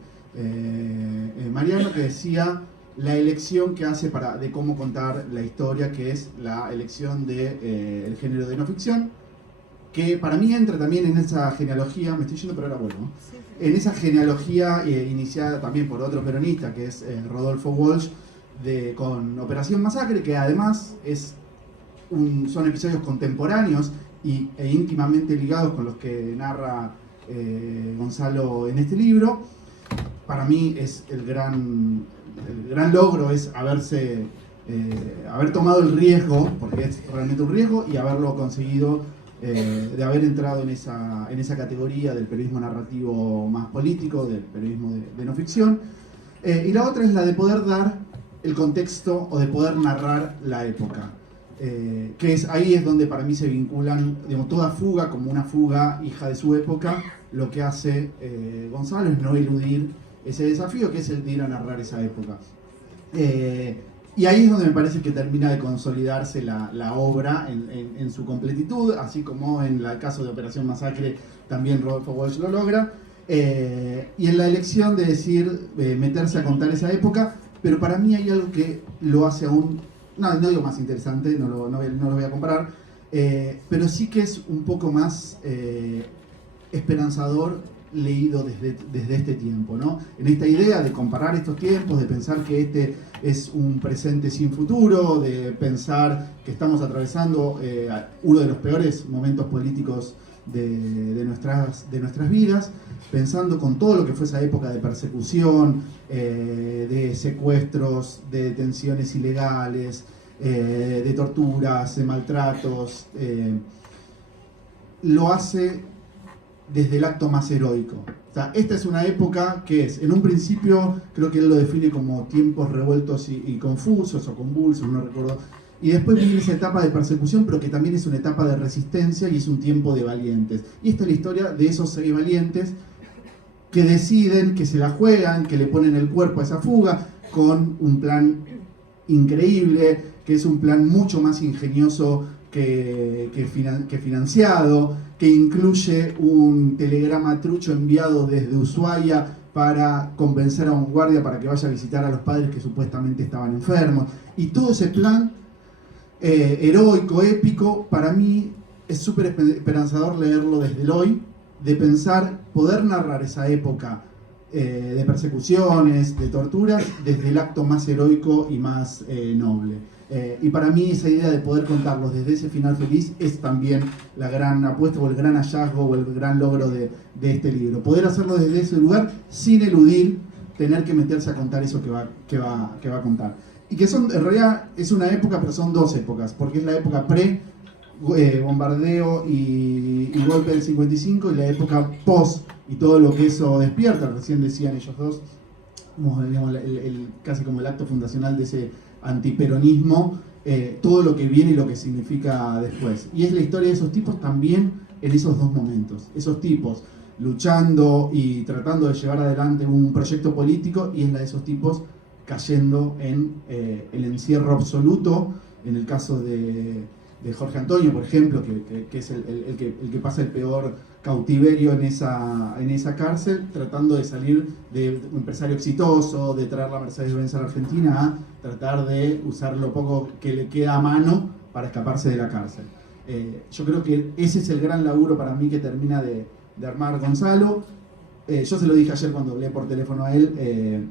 Mariano, que decía la elección que hace de cómo contar la historia, que es la elección del género de no ficción, que para mí entra también en esa genealogía, me estoy yendo pero ahora vuelvo, ¿no? En esa genealogía iniciada también por otro peronista, que es Rodolfo Walsh, con Operación Masacre, que además son episodios contemporáneos e íntimamente ligados con los que narra Gonzalo en este libro. Para mí es el gran logro es haber tomado el riesgo, porque es realmente un riesgo, y haberlo conseguido, de haber entrado en esa categoría del periodismo narrativo más político, del periodismo de no ficción. Y la otra es la de poder dar el contexto o de poder narrar la época. Ahí es donde para mí se vinculan, digamos, toda fuga como una fuga hija de su época. Lo que hace Gonzalo es no eludir ese desafío, que es el de ir a narrar esa época. Y ahí es donde me parece que termina de consolidarse la obra en su completitud, así como en el caso de Operación Masacre también Rodolfo Walsh lo logra. Y en la elección de decir, meterse a contar esa época, pero para mí hay algo que lo hace aún, no digo más interesante, no lo voy a comparar, pero sí que es un poco más esperanzador leído desde este tiempo, ¿no? En esta idea de comparar estos tiempos, de pensar que este es un presente sin futuro, de pensar que estamos atravesando uno de los peores momentos políticos de nuestras vidas, pensando con todo lo que fue esa época de persecución, de secuestros, de detenciones ilegales, de torturas, de maltratos, lo hace desde el acto más heroico. O sea, esta es una época que en un principio, creo que él lo define como tiempos revueltos y confusos o convulsos, no recuerdo, y después viene esa etapa de persecución, pero que también es una etapa de resistencia y es un tiempo de valientes. Y esta es la historia de esos 6 valientes que deciden, que se la juegan, que le ponen el cuerpo a esa fuga, con un plan increíble, que es un plan mucho más ingenioso que financiado, que incluye un telegrama trucho enviado desde Ushuaia para convencer a un guardia para que vaya a visitar a los padres que supuestamente estaban enfermos. Y todo ese plan heroico, épico, para mí es súper esperanzador leerlo desde el hoy, de pensar, poder narrar esa época de persecuciones, de torturas, desde el acto más heroico y más noble. Y para mí esa idea de poder contarlos desde ese final feliz es también la gran apuesta o el gran hallazgo o el gran logro de este libro. Poder hacerlo desde ese lugar sin eludir tener que meterse a contar eso que va a contar. Y que en realidad es una época, pero son 2 épocas, porque es la época bombardeo y golpe del 55 y la época post y todo lo que eso despierta. Recién decían ellos dos, digamos, casi como el acto fundacional de ese antiperonismo, todo lo que viene y lo que significa después. Y es la historia de esos tipos también en esos 2 momentos. Esos tipos luchando y tratando de llevar adelante un proyecto político, y es la de esos tipos cayendo en el encierro absoluto, en el caso de Jorge Antonio, por ejemplo, que es el que pasa el peor cautiverio en esa cárcel, tratando de salir de un empresario exitoso, de traer la Mercedes-Benz a la Argentina, a tratar de usar lo poco que le queda a mano para escaparse de la cárcel. Yo creo que ese es el gran laburo para mí que termina de armar Gonzalo. Yo se lo dije ayer cuando hablé por teléfono a él,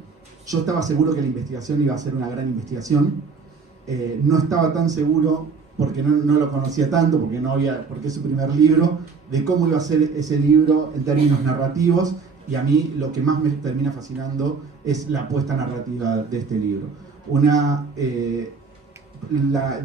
yo estaba seguro que la investigación iba a ser una gran investigación. No estaba tan seguro, porque no lo conocía tanto, porque es su primer libro, de cómo iba a ser ese libro en términos narrativos, y a mí lo que más me termina fascinando es la apuesta narrativa de este libro. De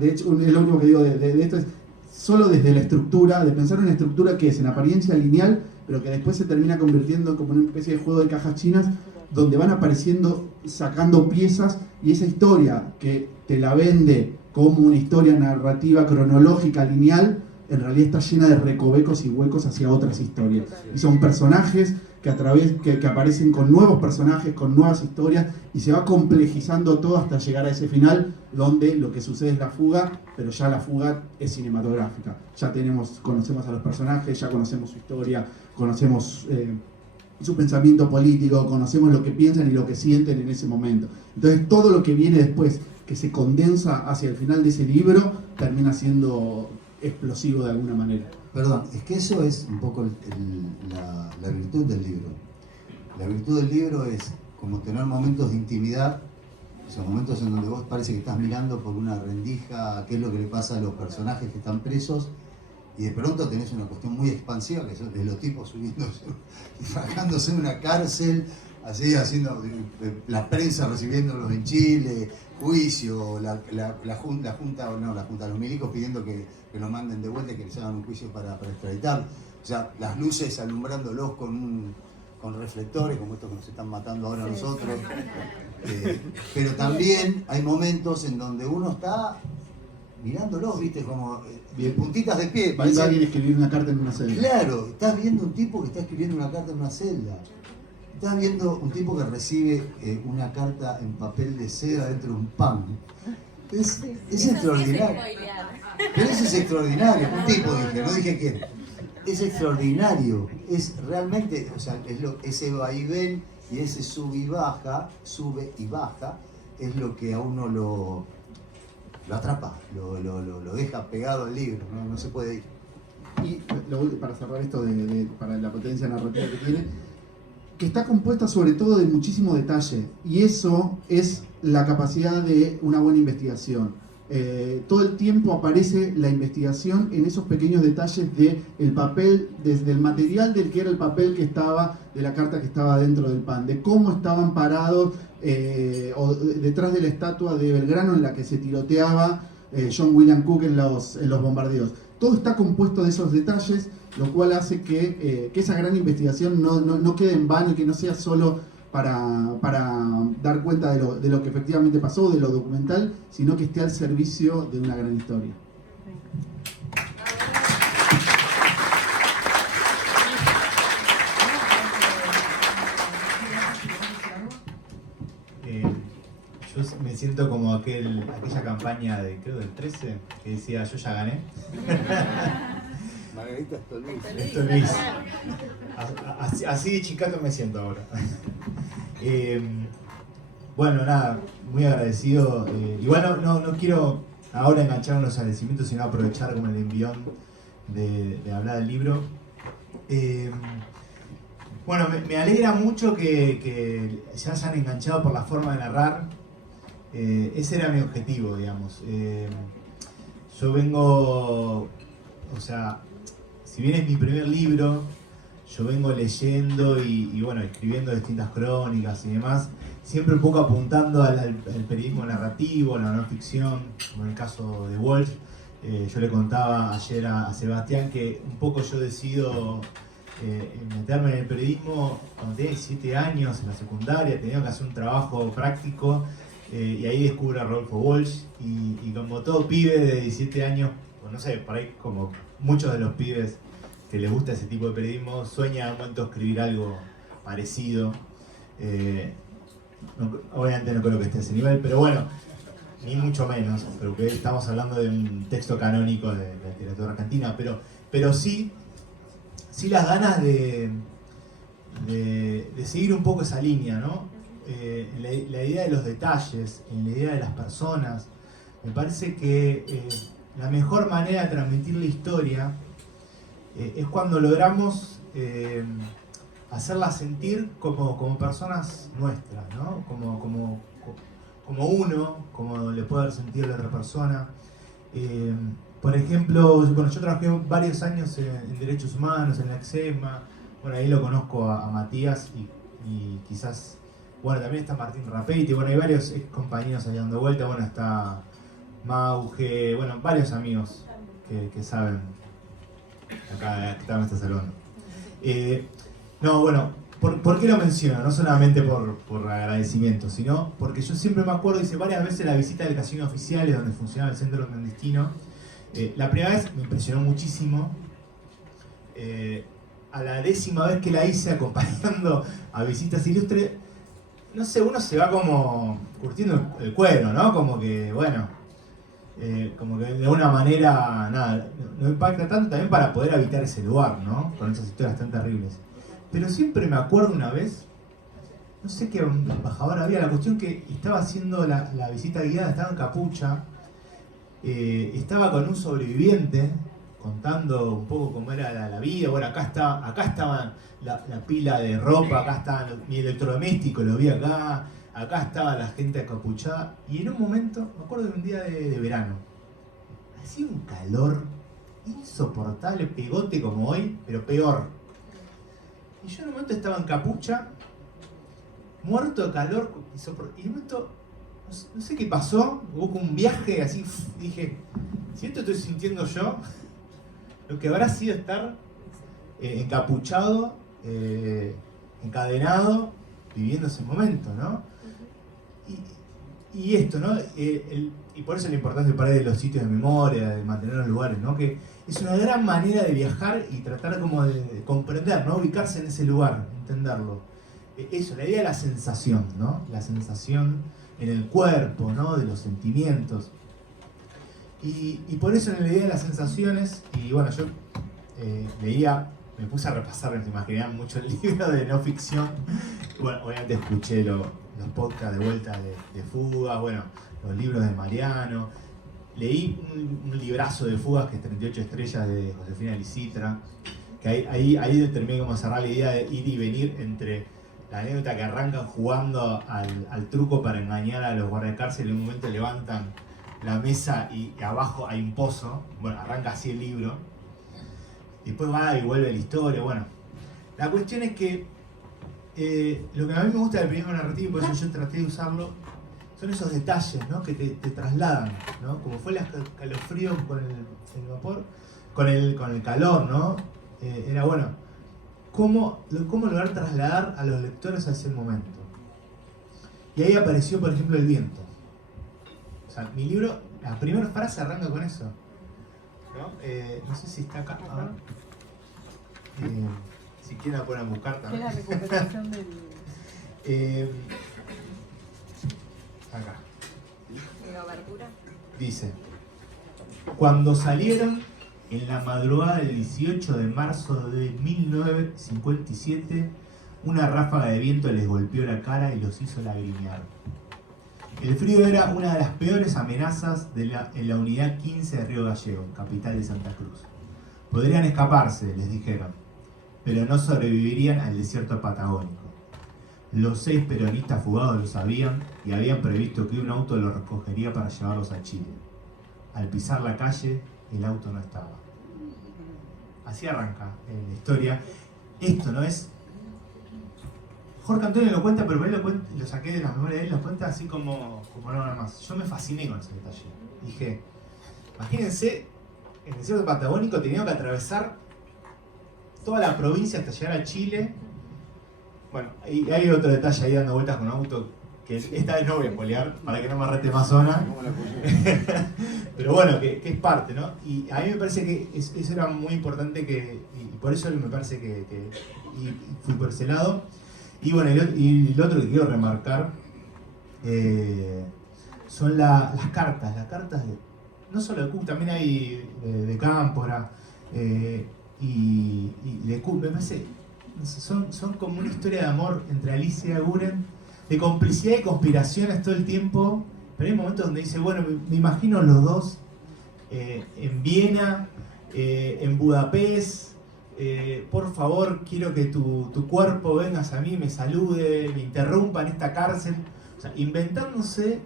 hecho, lo único que digo de esto es, solo desde la estructura, de pensar una estructura que es en apariencia lineal, pero que después se termina convirtiendo como una especie de juego de cajas chinas, donde van apareciendo, sacando piezas, y esa historia que te la vende como una historia narrativa cronológica, lineal, en realidad está llena de recovecos y huecos hacia otras historias. Y son personajes que aparecen con nuevos personajes, con nuevas historias, y se va complejizando todo hasta llegar a ese final, donde lo que sucede es la fuga, pero ya la fuga es cinematográfica. Ya conocemos a los personajes, ya conocemos su historia, conocemos su pensamiento político, conocemos lo que piensan y lo que sienten en ese momento. Entonces todo lo que viene después, que se condensa hacia el final de ese libro, termina siendo explosivo de alguna manera. Perdón, es que eso es un poco la virtud del libro. La virtud del libro es como tener momentos de intimidad, o sea, momentos en donde vos parece que estás mirando por una rendija qué es lo que le pasa a los personajes que están presos, y de pronto tenés una cuestión muy expansiva, que son de los tipos subiéndose, bajándose en una cárcel, así haciendo la prensa recibiéndolos en Chile, juicio, la junta, los milicos pidiendo que lo manden de vuelta y que les hagan un juicio para extraditar. O sea, las luces alumbrándolos con reflectores, como estos que nos están matando ahora a nosotros. Pero también hay momentos en donde uno está mirándolos, viste, como puntitas de pie. Parece alguien escribir una carta en una celda. Claro, estás viendo un tipo que está escribiendo una carta en una celda. Estás viendo un tipo que recibe una carta en papel de seda dentro de un pan. Es extraordinario. Pero eso es extraordinario. Un tipo, dije, no dije quién. Es extraordinario. Es realmente, o sea, ese vaivén y ese sube y baja, es lo que a uno lo atrapa, lo deja pegado al libro, no se puede ir. Y para cerrar esto para la potencia narrativa que tiene, que está compuesta sobre todo de muchísimo detalle, y eso es la capacidad de una buena investigación. Todo el tiempo aparece la investigación en esos pequeños detalles del papel, desde el material del que era el papel que estaba, de la carta que estaba dentro del pan, de cómo estaban parados o detrás de la estatua de Belgrano en la que se tiroteaba John William Cook en los bombardeos. Todo está compuesto de esos detalles, lo cual hace que esa gran investigación no quede en vano y que no sea solo para dar cuenta de lo que efectivamente pasó, de lo documental, sino que esté al servicio de una gran historia. Yo me siento como aquella campaña creo del 13, que decía yo ya gané. Margarita Stolbiz. Stolbiz. Así de chicato me siento ahora. Bueno, nada, muy agradecido. Igual no quiero ahora enganchar unos agradecimientos, sino aprovechar como el envión de hablar del libro. Bueno, me alegra mucho que se hayan enganchado por la forma de narrar. Ese era mi objetivo, digamos. Yo vengo, o sea, si bien es mi primer libro, yo vengo leyendo y bueno, escribiendo distintas crónicas y demás, siempre un poco apuntando al periodismo narrativo, a la no ficción, como en el caso de Walsh. Yo le contaba ayer a Sebastián que un poco yo decido meterme en el periodismo cuando tenía 17 años, en la secundaria, tenía que hacer un trabajo práctico. Y ahí descubro a Rodolfo Walsh y como todo pibe de 17 años, pues no sé, por ahí como muchos de los pibes que les gusta ese tipo de periodismo, sueña en un momento escribir algo parecido. Obviamente no creo que esté a ese nivel, pero bueno, ni mucho menos, porque estamos hablando de un texto canónico de la literatura argentina, pero sí las ganas de seguir un poco esa línea, ¿no? La idea de los detalles, en la idea de las personas. Me parece que la mejor manera de transmitir la historia es cuando logramos hacerlas sentir como personas nuestras, ¿no? Como uno, como le puede haber sentido a la otra persona. Por ejemplo, yo trabajé varios años en derechos humanos, en la EXEMA. Bueno, ahí lo conozco a Matías y quizás... Bueno, también está Martín Rapeiti, bueno, hay varios compañeros ahí dando vuelta, bueno, está Mauge, bueno, varios amigos que saben acá que están en este salón. No, bueno, ¿por qué lo menciono? No solamente por agradecimiento, sino porque yo siempre me acuerdo, hice varias veces la visita del Casino Oficiales, donde funcionaba el Centro Clandestino, La primera vez me impresionó muchísimo. A la 10ª vez que la hice acompañando a Visitas Ilustres, no sé, uno se va como curtiendo el cuero, ¿no? Como que, bueno, como que de una manera, nada, no impacta tanto también para poder habitar ese lugar, ¿no? Con esas historias tan terribles. Pero siempre me acuerdo una vez, no sé qué embajador había, la cuestión que estaba haciendo la visita guiada, estaba en capucha, estaba con un sobreviviente, contando un poco cómo era la vida. Bueno, acá estaba la pila de ropa, acá estaba mi electrodoméstico, lo vi acá estaba la gente acapuchada. Y en un momento, me acuerdo de un día de verano, hacía un calor insoportable, pegote como hoy, pero peor. Y yo en un momento estaba en capucha, muerto de calor, y en un momento, no sé qué pasó, hubo como un viaje así, dije, si esto estoy sintiendo yo, lo que habrá sido estar encapuchado, encadenado, viviendo ese momento, ¿no? Y esto, ¿no? Y por eso la importancia de los sitios de memoria, de mantener los lugares, ¿no? Que es una gran manera de viajar y tratar como de comprender, ¿no? Ubicarse en ese lugar, entenderlo. Eso, la idea de la sensación, ¿no? La sensación en el cuerpo, ¿no? De los sentimientos. Y por eso en la idea de las sensaciones, y bueno, yo leía, me puse a repasar, me imaginaba mucho el libro de no ficción. Bueno, obviamente escuché los podcasts de vuelta de Fugas, bueno, los libros de Mariano. Leí un librazo de Fugas que es 38 estrellas de Josefina Licitra, que ahí terminé como cerrar la idea de ir y venir entre la anécdota que arrancan jugando al truco para engañar a los guardacárcel, y en un momento levantan la mesa y abajo hay un pozo. Bueno, arranca así el libro, después va y vuelve la historia. Bueno, la cuestión es que lo que a mí me gusta del periodismo narrativo, y por eso yo traté de usarlo, son esos detalles, ¿no? Que te trasladan, ¿no? Como fue el escalofrío con el vapor, con el calor, ¿no? Era bueno, ¿cómo lograr trasladar a los lectores a ese momento? Y ahí apareció, por ejemplo, el viento. O sea, mi libro, la primera frase arranca con eso, ¿no? No sé si está acá. A ver. Si quieren la pueden buscar también. Es la recuperación del... Acá. ¿La obertura? Dice: cuando salieron en la madrugada del 18 de marzo de 1957, una ráfaga de viento les golpeó la cara y los hizo lagrimear. El frío era una de las peores amenazas en la unidad 15 de Río Gallego, capital de Santa Cruz. Podrían escaparse, les dijeron, pero no sobrevivirían al desierto patagónico. Los 6 peronistas fugados lo sabían y habían previsto que un auto los recogería para llevarlos a Chile. Al pisar la calle, el auto no estaba. Así arranca la historia. Esto no es... Jorge Antonio lo cuenta, pero él lo saqué de la memoria de él, lo cuenta así como nada más. Yo me fasciné con ese detalle. Dije, imagínense, en el desierto patagónico teniendo que atravesar toda la provincia hasta llegar a Chile. Bueno, y hay otro detalle ahí dando vueltas con auto, que esta vez no voy a spoilear para que no me arrete más zona. Pero bueno, que es parte, ¿no? Y a mí me parece que eso era muy importante, y por eso me parece que fui por ese lado. Y bueno, y lo otro que quiero remarcar son las cartas no solo de Cook, también hay de Cámpora y de Cook. Me parece, son como una historia de amor entre Alicia y Aguren, de complicidad y conspiraciones todo el tiempo, pero hay momentos donde dice, bueno, me imagino los dos en Viena, en Budapest. Por favor, quiero que tu cuerpo vengas a mí, me salude, me interrumpa en esta cárcel. O sea, inventándose,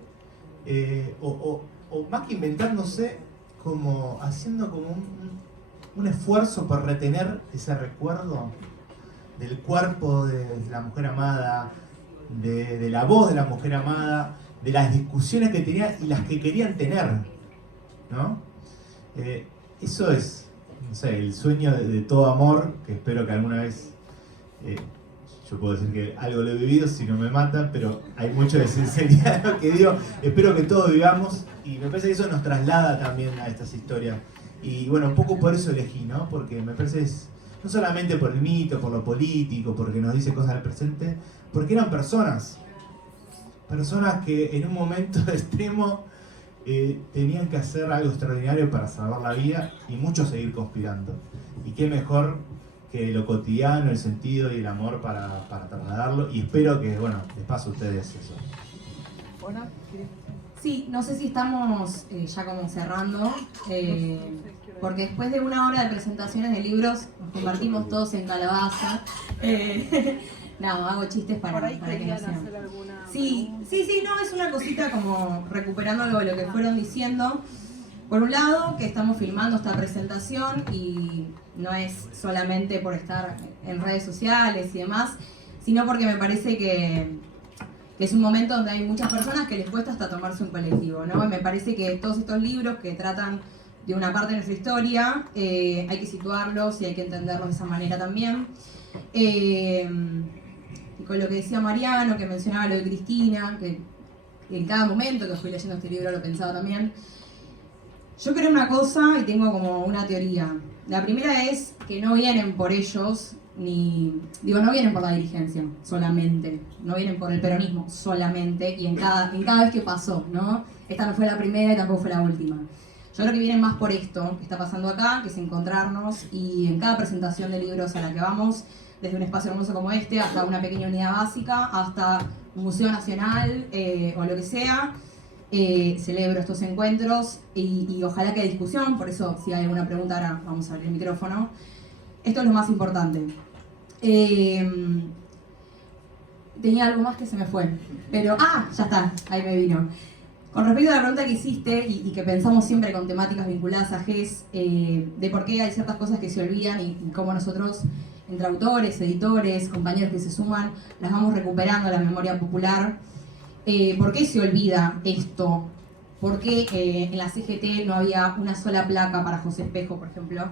o más que inventándose, como haciendo como un esfuerzo por retener ese recuerdo del cuerpo de la mujer amada, de la voz de la mujer amada, de las discusiones que tenía y las que querían tener, ¿no? Eso es, no sé, el sueño de todo amor, que espero que alguna vez, yo puedo decir que algo lo he vivido si no me matan, pero hay mucho de sinceridad en lo que digo. Espero que todos vivamos Y me parece que eso nos traslada también a estas historias. Y bueno, un poco por eso elegí, ¿no? Porque me parece no solamente por el mito, por lo político, porque nos dice cosas del presente, porque eran personas que en un momento extremo tenían que hacer algo extraordinario para salvar la vida y muchos seguir conspirando. Y qué mejor que lo cotidiano, el sentido y el amor para trasladarlo. Y espero que, bueno, les paso a ustedes eso. Hola, ¿quieres? Sí, no sé si estamos ya como cerrando, porque después de una hora de presentaciones de libros nos convertimos todos en calabaza. No, hago chistes Por para ahí que no querían sean. hacer alguna... Sí, no, es una cosita como recuperando algo de lo que fueron diciendo. Por un lado, que estamos filmando esta presentación y no es solamente por estar en redes sociales y demás, sino porque me parece que es un momento donde hay muchas personas que les cuesta hasta tomarse un colectivo, ¿no? Y me parece que todos estos libros que tratan de una parte de nuestra historia, hay que situarlos y hay que entenderlos de esa manera también. Y con lo que decía Mariano, que mencionaba lo de Cristina, que en cada momento que fui leyendo este libro lo pensaba también. Yo creo una cosa y tengo como una teoría. La primera es que no vienen por ellos, no vienen por la dirigencia solamente, no vienen por el peronismo solamente, y en cada vez que pasó, ¿no? Esta no fue la primera y tampoco fue la última. Yo creo que vienen más por esto que está pasando acá, que es encontrarnos, y en cada presentación de libros a la que vamos, desde un espacio hermoso como este, hasta una pequeña unidad básica, hasta un museo nacional, o lo que sea, celebro estos encuentros, y ojalá que haya discusión. Por eso, si hay alguna pregunta, ahora vamos a abrir el micrófono. Esto es lo más importante. Tenía algo más que se me fue, pero ya está, ahí me vino. Con respecto a la pregunta que hiciste y que pensamos siempre con temáticas vinculadas a GES, de por qué hay ciertas cosas que se olvidan y cómo nosotros, entre autores, editores, compañeros que se suman, las vamos recuperando a la memoria popular. ¿Por qué se olvida esto? ¿Por qué en la CGT no había una sola placa para José Espejo, por ejemplo?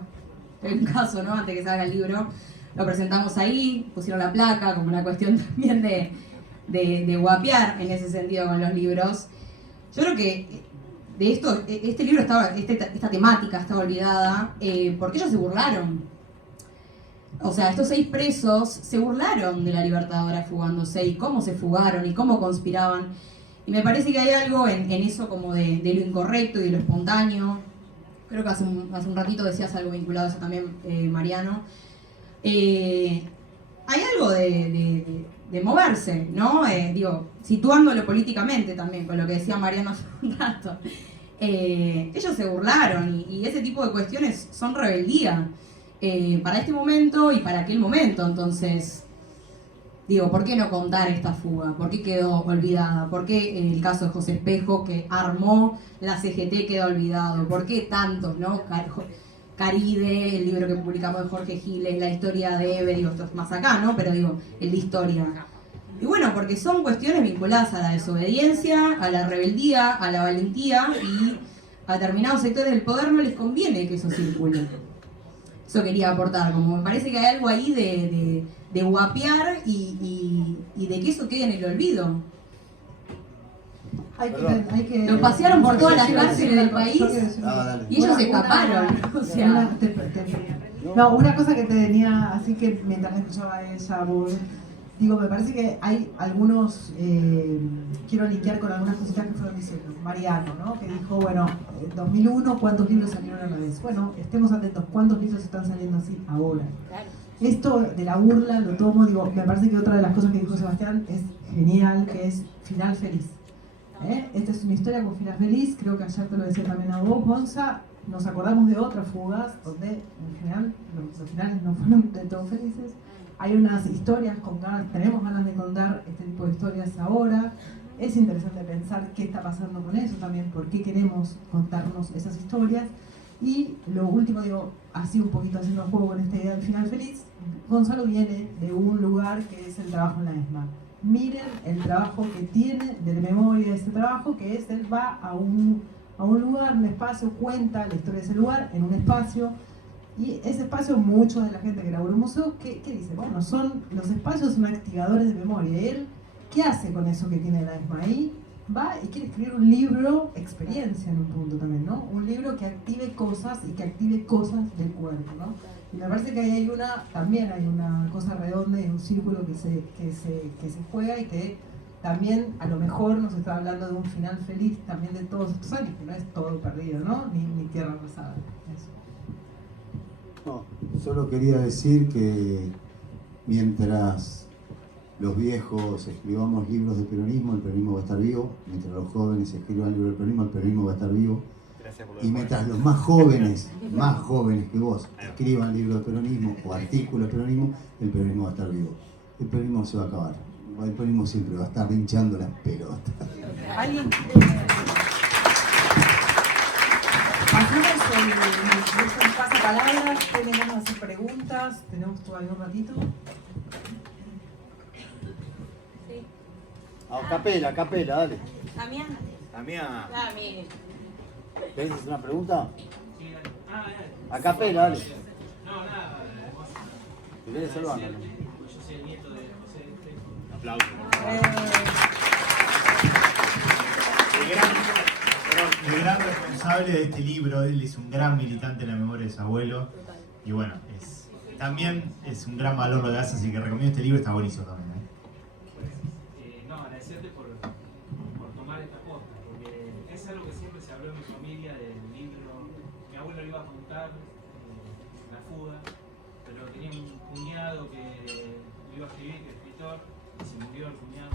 En un caso, ¿no? Antes que salga el libro, lo presentamos ahí, pusieron la placa como una cuestión también de guapear en ese sentido con los libros. Yo creo que de esto, este libro esta temática estaba olvidada porque ellos se burlaron. O sea, estos 6 presos se burlaron de la Libertadora fugándose y cómo se fugaron y cómo conspiraban. Y me parece que hay algo en eso como de lo incorrecto y de lo espontáneo. Creo que hace un ratito decías algo vinculado a eso también, Mariano. Hay algo de moverse, ¿no? Situándolo políticamente también, con lo que decía Mariano hace un rato. Ellos se burlaron y ese tipo de cuestiones son rebeldía para este momento y para aquel momento. Entonces, ¿por qué no contar esta fuga? ¿Por qué quedó olvidada? ¿Por qué el caso de José Espejo, que armó la CGT, quedó olvidado? ¿Por qué tantos, no? Caride, el libro que publicamos de Jorge Giles, la historia de Eve, esto es más acá, ¿no? Pero el de historia. Y bueno, porque son cuestiones vinculadas a la desobediencia, a la rebeldía, a la valentía, y a determinados sectores del poder no les conviene que eso circule. Eso quería aportar, como me parece que hay algo ahí de guapear y de que eso quede en el olvido. Lo pasearon por todas las cárceles del país y ellos se escaparon. Una cosa que te venía, así que mientras escuchaba a ella, me parece que hay algunos, quiero linkear con algunas cositas que fueron diciendo. Mariano, ¿no? Que dijo, bueno, en 2001, ¿cuántos libros salieron a la vez? Bueno, estemos atentos, ¿cuántos libros están saliendo así ahora? Esto de la burla lo tomo, me parece que otra de las cosas que dijo Sebastián es genial, que es final feliz. Esta es una historia con final feliz, creo que ayer te lo decía también a vos, Gonza. Nos acordamos de otras fugas donde en general los finales no fueron del todo felices. Hay unas historias tenemos ganas de contar este tipo de historias ahora. Es interesante pensar qué está pasando con eso también, por qué queremos contarnos esas historias. Y lo último, así un poquito haciendo juego con esta idea del final feliz, Gonzalo viene de un lugar que es el trabajo en la ESMA. Miren el trabajo que tiene de memoria de este trabajo, que es él va a un lugar, un espacio, cuenta la historia de ese lugar en un espacio, y ese espacio, muchos de la gente que elabora un museo, ¿qué dice? Bueno, los espacios son activadores de memoria. ¿Y él qué hace con eso que tiene la ESMA ahí? va y quiere escribir un libro, experiencia en un punto también, ¿no? Un libro que active cosas y que active cosas del cuerpo, ¿no? Y me parece que ahí hay también hay una cosa redonda y un círculo que se juega y que también a lo mejor nos está hablando de un final feliz también de todos estos años, que no es todo perdido, ¿no? Ni tierra pasada. Eso. No, solo quería decir que mientras los viejos escribamos libros de peronismo, el peronismo va a estar vivo. Mientras los jóvenes escriban libros de peronismo, el peronismo va a estar vivo. Y mientras los más jóvenes que vos, escriban libros de peronismo o artículos de peronismo, el peronismo va a estar vivo. El peronismo se va a acabar. El peronismo siempre va a estar hinchando las pelotas. ¿Alguien? Pasamos el pasapalabras, tenemos así preguntas, tenemos todavía un ratito. Sí. Capela, dale. Damián. Damián. Dami. ¿Querés hacer una pregunta? Sí, dale. A capela, dale. No, nada. Si querés salvarlo. Yo soy el nieto de José Este. Aplausos. El gran responsable de este libro, él es un gran militante en la memoria de su abuelo. Y bueno, también es un gran valor lo que hace, así que recomiendo este libro, está buenísimo también. No, agradecerte por tomar esta posta, porque es algo que siempre se habló en mi familia del libro. Mi abuelo lo iba a contar, La fuga, pero tenía un cuñado que lo iba a escribir, que es escritor, y se murió el cuñado,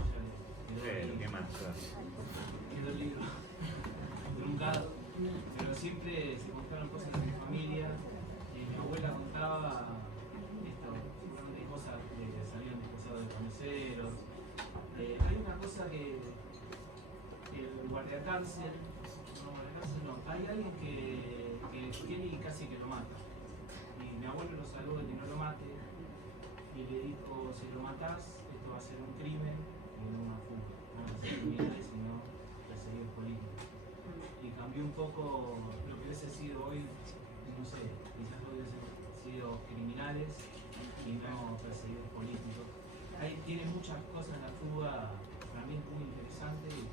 ¿Qué más? quedó el libro truncado. Pero siempre se contaron cosas de mi familia, mi abuela contaba esto, de cosas que salían desposados de conoceros. Hay una cosa que el guardiacárcel, no, hay alguien que tiene y casi que lo mata. Y mi abuelo lo salvó de que no lo mate y le dijo, si lo matás, esto va a ser un crimen y no una fuga. No van a ser criminales, sino perseguidos políticos. Y cambió un poco lo que hubiese sido hoy, no sé, quizás hubiesen sido criminales y no perseguidos políticos. Ahí tiene muchas cosas la fuga, para mí es muy interesante y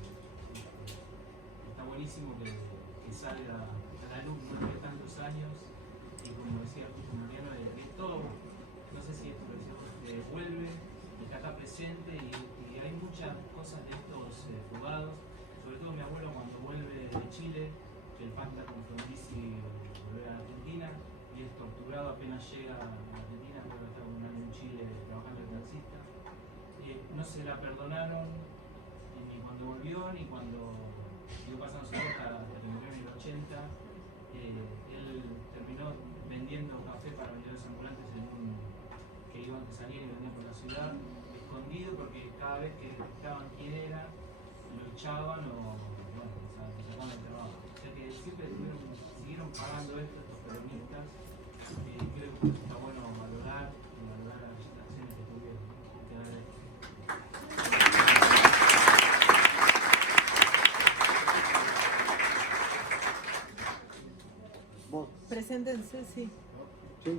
está buenísimo que salga a la luz después de tantos años y como decía Mariano, de todo, no sé si esto lo decía, vuelve, está acá presente y hay muchas cosas de estos fugados, sobre todo mi abuelo cuando vuelve de Chile, que el pacta con Frondizi volver a Argentina y es torturado apenas llega a Argentina, creo que está un año en Chile trabajando de taxista. No se la perdonaron ni cuando volvió ni cuando dio pasando su boca hasta que murió en el 80. Él terminó vendiendo café para vendedores ambulantes que salían y vendían por la ciudad, escondido porque cada vez que detectaban quién era, lo echaban o bueno, lo sacaban del trabajo. O sea que siempre siguieron pagando esto estos peronistas. Creo que está bueno valorar las acciones que tuvieron. Te agradezco. Preséntense, sí. No,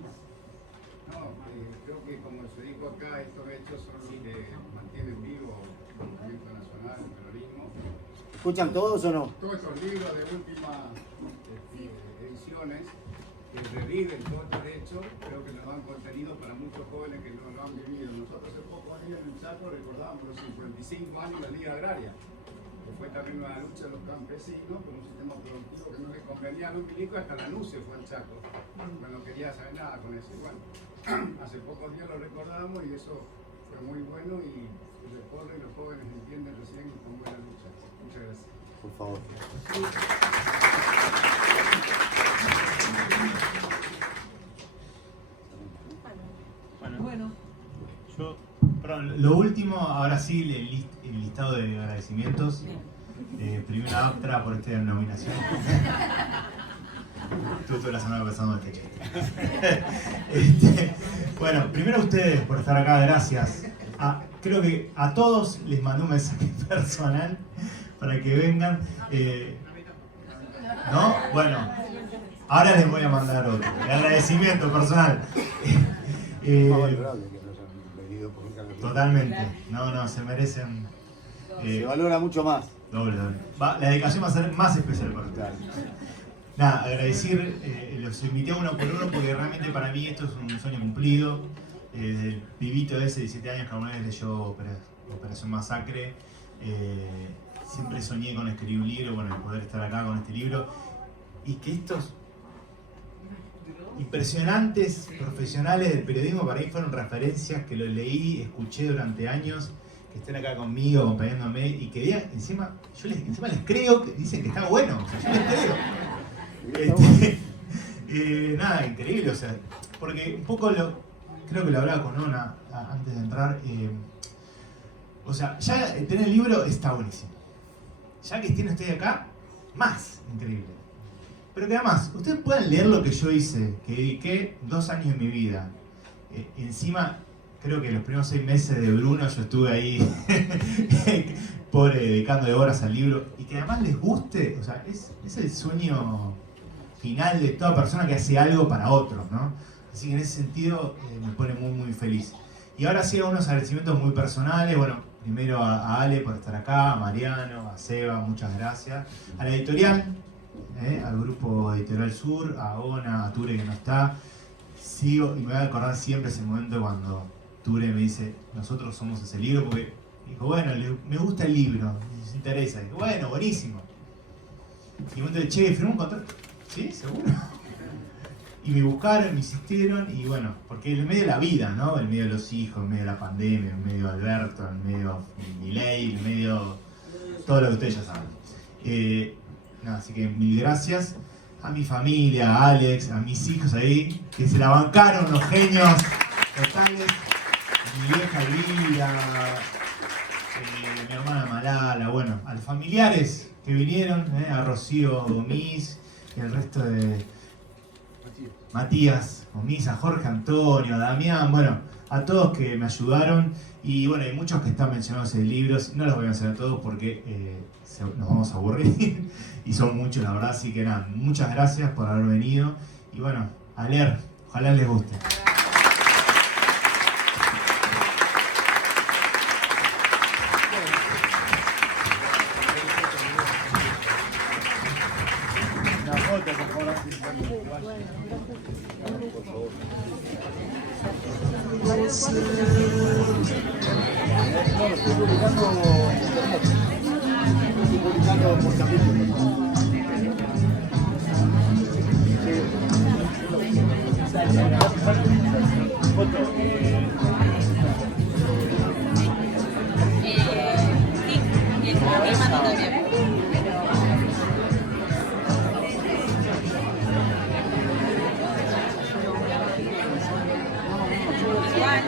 creo que como se dijo acá, estos hechos son los que mantienen vivo el movimiento nacional, el peronismo. ¿Escuchan todos o no? Todos estos libros de últimas ediciones que reviven todos estos hechos, creo que nos dan contenido para muchos jóvenes que no lo han vivido. Nosotros hace pocos días en el Chaco recordábamos los 55 años de la Liga Agraria, que fue también una lucha de los campesinos por un sistema productivo que no les convenía a los milicos, hasta la NUCE fue al Chaco. No quería saber nada con eso. Y bueno, hace pocos días lo recordamos y eso fue muy bueno y el pueblo y los jóvenes entienden recién con buena lucha. Muchas gracias. Por favor. Bueno. Perdón, lo último, ahora sí, el listado de agradecimientos. Primera Optra por esta nominación. Estuve toda la semana pasando este chiste. Bueno, primero a ustedes por estar acá, gracias. Creo que a todos les mandé un mensaje personal para que vengan. ¿No? Bueno, ahora les voy a mandar otro. El agradecimiento personal. Totalmente. No, se merecen. Se valora mucho más. Doble. La dedicación va a ser más especial para ustedes. Nada, agradecer, los invité uno por uno porque realmente para mí esto es un sueño cumplido. Desde el pibito ese de 17 años que alguna vez leyó Operación Masacre, siempre soñé con escribir un libro, bueno, poder estar acá con este libro. Y que estos impresionantes profesionales del periodismo para mí fueron referencias que los leí, escuché durante años, que estén acá conmigo, acompañándome y que digan, encima les creo que dicen que está bueno, o sea, yo les creo. Nada, increíble, o sea, porque un poco creo que lo hablaba con Ona antes de entrar, o sea, ya tener el libro está buenísimo. Ya que tiene usted acá, más increíble. Pero que además, ustedes puedan leer lo que yo hice, que dediqué 2 años de mi vida. Encima, creo que los primeros 6 meses de Bruno yo estuve ahí dedicándole horas al libro. Y que además les guste, o sea, es el sueño final de toda persona que hace algo para otros, ¿no? Así que en ese sentido me pone muy, muy feliz. Y ahora sí, unos agradecimientos muy personales. Bueno, primero a Ale por estar acá, a Mariano, a Seba, muchas gracias. A la editorial, al grupo Editorial Sur, a Ona, a Ture que no está. Sigo y me voy a acordar siempre ese momento cuando Ture me dice, nosotros somos ese libro, porque dijo, bueno, me gusta el libro, me interesa. Dijo, bueno, buenísimo. Y un momento de, che, ¿firmó un contrato? ¿Sí? ¿Seguro? Y me buscaron, me insistieron, y bueno, porque en medio de la vida, ¿no? En medio de los hijos, en medio de la pandemia, en medio de Alberto, en medio de Milei, en medio de todo lo que ustedes ya saben. Nada, así que mil gracias a mi familia, a Alex, a mis hijos ahí, que se la bancaron, los genios totales, a mi vieja Lidia, mi hermana Malala, bueno, a los familiares que vinieron, a Rocío Gomis y al resto de Matías Gomis, a Jorge Antonio, a Damián, bueno, a todos que me ayudaron y bueno, hay muchos que están mencionados en el libro, no los voy a mencionar a todos porque nos vamos a aburrir y son muchos la verdad, así que nada, muchas gracias por haber venido y bueno, a leer, ojalá les guste. Estoy publicando por capítulo. Igual.